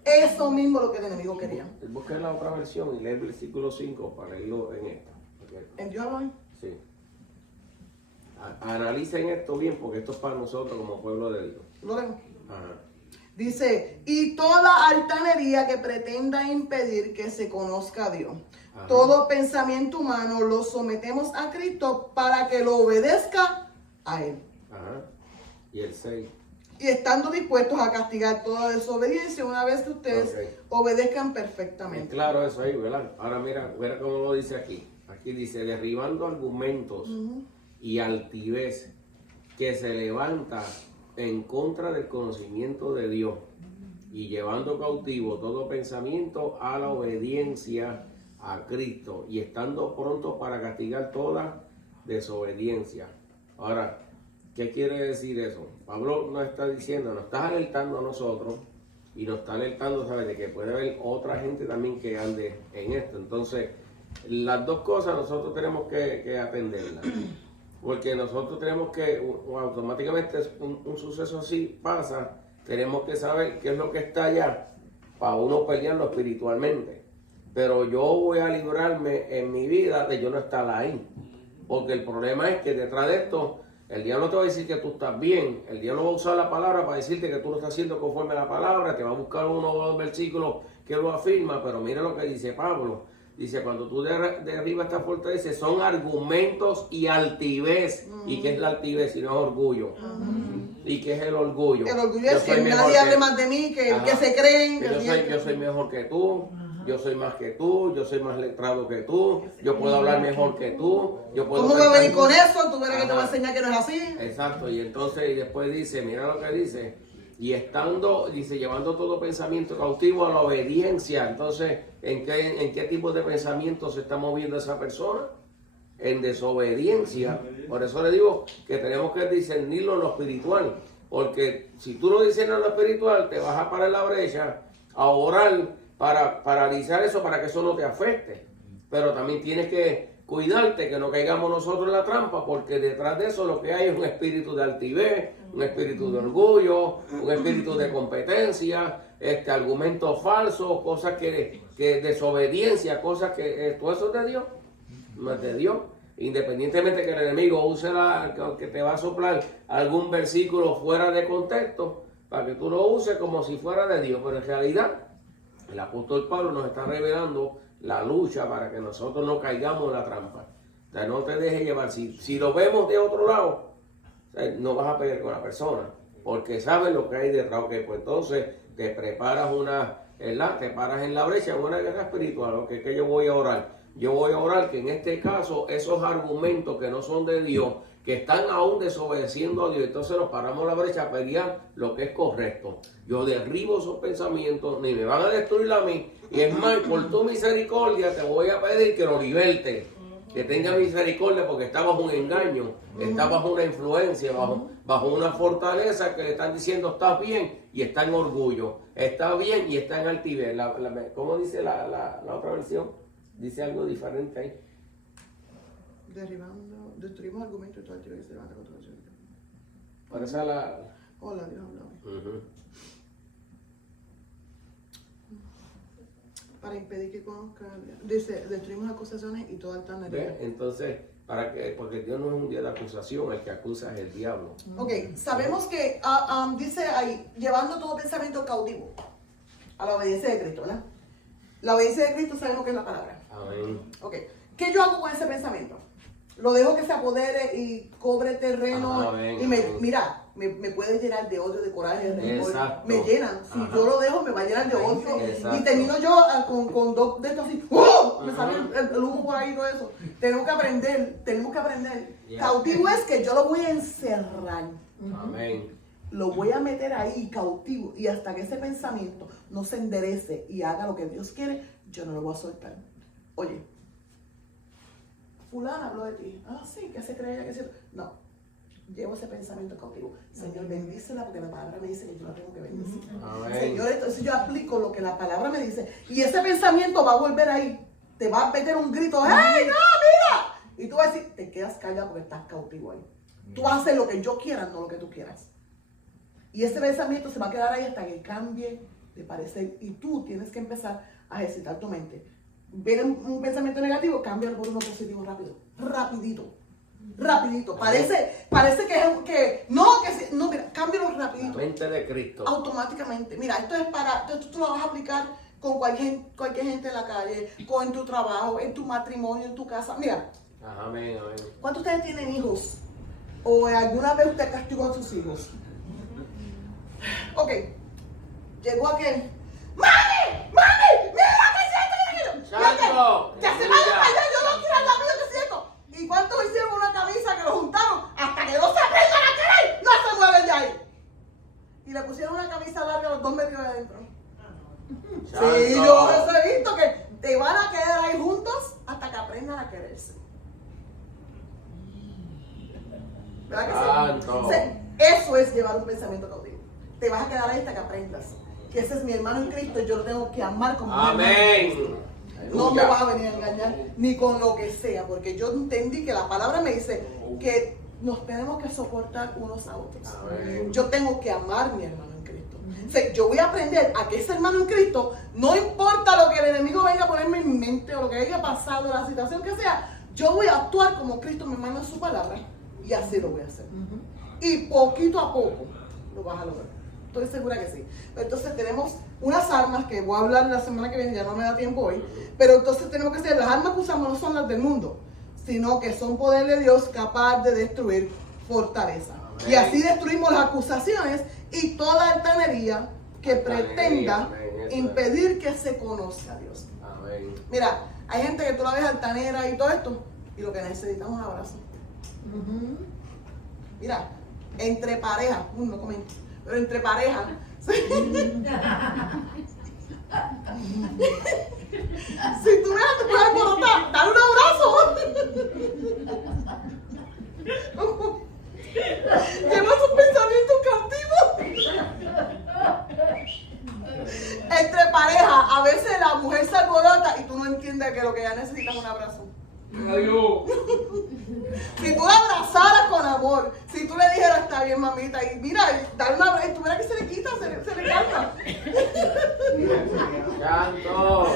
Eso mismo lo que el enemigo quería. Busquen la otra versión y lee el versículo 5 para irlo en esto. Okay. ¿En Dios habla? Sí. Analicen esto bien porque esto es para nosotros como pueblo de Dios. Lo leo. Ajá. Dice, y toda altanería que pretenda impedir que se conozca a Dios. Ajá. Todo pensamiento humano lo sometemos a Cristo para que lo obedezca a Él. Ajá. Y el 6. Y estando dispuestos a castigar toda desobediencia una vez que ustedes obedezcan perfectamente. Claro eso ahí, ¿verdad? Ahora mira cómo lo dice aquí. Aquí dice, derribando argumentos y altivez que se levanta en contra del conocimiento de Dios y llevando cautivo todo pensamiento a la obediencia a Cristo y estando pronto para castigar toda desobediencia. Ahora, ¿qué quiere decir eso? Pablo nos está diciendo, nos está alertando a nosotros y nos está alertando, ¿sabes? De que puede haber otra gente también que ande en esto. Entonces, las dos cosas nosotros tenemos que atenderlas. Porque nosotros tenemos que, automáticamente un suceso así pasa, tenemos que saber qué es lo que está allá para uno pelearlo espiritualmente. Pero yo voy a librarme en mi vida de yo no estar ahí. Porque el problema es que detrás de esto, el diablo te va a decir que tú estás bien. El diablo va a usar la palabra para decirte que tú lo estás haciendo conforme a la palabra. Te va a buscar uno o dos versículos que lo afirma. Pero mira lo que dice Pablo. Dice, cuando tú derribas esta fortaleza, son argumentos y altivez. ¿Y qué es la altivez? Si no es orgullo. ¿Y qué es el orgullo? El orgullo es que nadie hable más de mí, que se creen. Que yo soy mejor que tú. Yo soy más que tú, yo soy más letrado que tú, yo puedo hablar mejor que tú, yo puedo... ¿Cómo me vas a venir con eso? Tú verás que te voy a enseñar que no es así. Exacto, y entonces y después dice, mira lo que dice, y estando, dice, llevando todo pensamiento cautivo a la obediencia. Entonces, ¿en qué tipo de pensamiento se está moviendo esa persona? En desobediencia. Por eso le digo que tenemos que discernirlo en lo espiritual, porque si tú no discernes en lo espiritual, te vas a parar la brecha, a orar, para paralizar eso, para que eso no te afecte. Pero también tienes que cuidarte que no caigamos nosotros en la trampa, porque detrás de eso lo que hay es un espíritu de altivez, un espíritu de orgullo, un espíritu de competencia, argumentos falsos, cosas que desobediencia, cosas que todo eso es de Dios, no es de Dios. Independientemente que el enemigo use que te va a soplar algún versículo fuera de contexto, para que tú lo uses como si fuera de Dios, pero en realidad el apóstol Pablo nos está revelando la lucha para que nosotros no caigamos en la trampa. O sea, no te dejes llevar. Si lo vemos de otro lado, o sea, no vas a pelear con la persona, porque sabes lo que hay detrás. Pues entonces te preparas te paras en la brecha, en una guerra espiritual. Que yo voy a orar. Yo voy a orar que en este caso esos argumentos que no son de Dios, que están aún desobedeciendo a Dios, entonces nos paramos la brecha a pelear lo que es correcto. Yo derribo esos pensamientos, ni me van a destruir a mí, y es más, por tu misericordia te voy a pedir que lo liberte, que tenga misericordia, porque está bajo un engaño, está bajo una influencia, bajo una fortaleza que le están diciendo estás bien, y está en orgullo, está bien y está en altivez. ¿Cómo dice la otra versión? Dice algo diferente ahí. Destruimos argumentos y todo altivez que se levanta contra nosotros. Parece Hola, Dios habla. Para impedir que conozcan. Dice, destruimos acusaciones y toda altanería. Entonces, porque Dios no es un día de acusación, el que acusa es el diablo. Ok, sabemos que dice ahí, llevando todo pensamiento cautivo a la obediencia de Cristo, ¿verdad? La obediencia de Cristo sabemos que es la palabra. Amén. Ok, ¿qué yo hago con ese pensamiento? Lo dejo que se apodere y cobre terreno. Y me puede llenar de odio, de coraje, de rencor. Exacto. Me llenan. Si yo lo dejo, me va a llenar de odio. Exacto. Y termino yo con dos de estos así. ¡Oh! Me sale el humo por ahí y todo eso. Tenemos que aprender. Yeah. Cautivo es que yo lo voy a encerrar. Amén. lo voy a meter ahí cautivo y hasta que ese pensamiento no se enderece y haga lo que Dios quiere, yo no lo voy a soltar. Oye, fulana habló de ti. Ah, sí, ¿qué se cree ella? ¿Qué se... No, llevo ese pensamiento cautivo. Señor, bendícela porque la palabra me dice que yo la tengo que bendecir. Amén. Señor, entonces yo aplico lo que la palabra me dice y ese pensamiento va a volver ahí. Te va a meter un grito, ¡hey, no, mira! Y tú vas a decir, te quedas callado porque estás cautivo ahí. Tú haces lo que yo quiera, no lo que tú quieras. Y ese pensamiento se va a quedar ahí hasta que cambie de parecer. Y tú tienes que empezar a ejercitar tu mente. Viene un pensamiento negativo, cámbialo por uno positivo rápido. Rapidito. Parece que no, mira, cámbialo rapidito. La mente de Cristo. Automáticamente. Mira, esto tú lo vas a aplicar con cualquier gente en la calle, en tu trabajo, en tu matrimonio, en tu casa. Mira, Amén, amén. ¿cuántos de ustedes tienen hijos? ¿O alguna vez usted castigó a sus hijos? Ok, llegó aquel. ¡Mami! ¡Mira que siento! ¡Santo! ¡Que se vaya para allá! ¡Yo no quiero la vida que siento! ¿Y cuántos hicieron una camisa que lo juntaron hasta que no se aprendan a querer? ¡No se mueven de ahí! Y le pusieron una camisa larga a los 2 metros de adentro. Santo. Sí, yo les he visto que te van a quedar ahí juntos hasta que aprendan a quererse. ¿Verdad que sí? Santo. Sí, eso es llevar un pensamiento cautivo. Te vas a quedar ahí hasta que aprendas que ese es mi hermano en Cristo y yo lo tengo que amar como mi hermano en Amén. Cristo. No me vas a venir a engañar ni con lo que sea, porque yo entendí que la palabra me dice que nos tenemos que soportar unos a otros. Amén. Yo tengo que amar a mi hermano en Cristo. O sea, yo voy a aprender a que ese hermano en Cristo, no importa lo que el enemigo venga a ponerme en mi mente o lo que haya pasado, la situación que sea, yo voy a actuar como Cristo me manda en su palabra y así lo voy a hacer. Y poquito a poco lo vas a lograr. Estoy segura que sí. Pero entonces tenemos unas armas que voy a hablar la semana que viene, ya no me da tiempo hoy. Pero entonces tenemos que ser, las armas que usamos no son las del mundo, sino que son poder de Dios capaz de destruir fortaleza. Amén. Y así destruimos las acusaciones y toda altanería que Altanería, pretenda amén, eso es. impedir que se conozca a Dios. Amén. Mira, hay gente que tú la ves altanera y todo esto, y lo que necesitamos es abrazo. Mira, entre parejas, no comento, pero entre parejas. Si tú ves a tu mujer alborotada, dale un abrazo. Lleva sus pensamientos cautivos. Entre parejas, a veces la mujer se alborota y tú no entiendes que lo que ella necesita es un abrazo. Si tú la abrazaras con amor, si tú le dijeras, está bien, mamita, y mira, dale una abrazo, tú verás que se le quita, se le calma. Santo.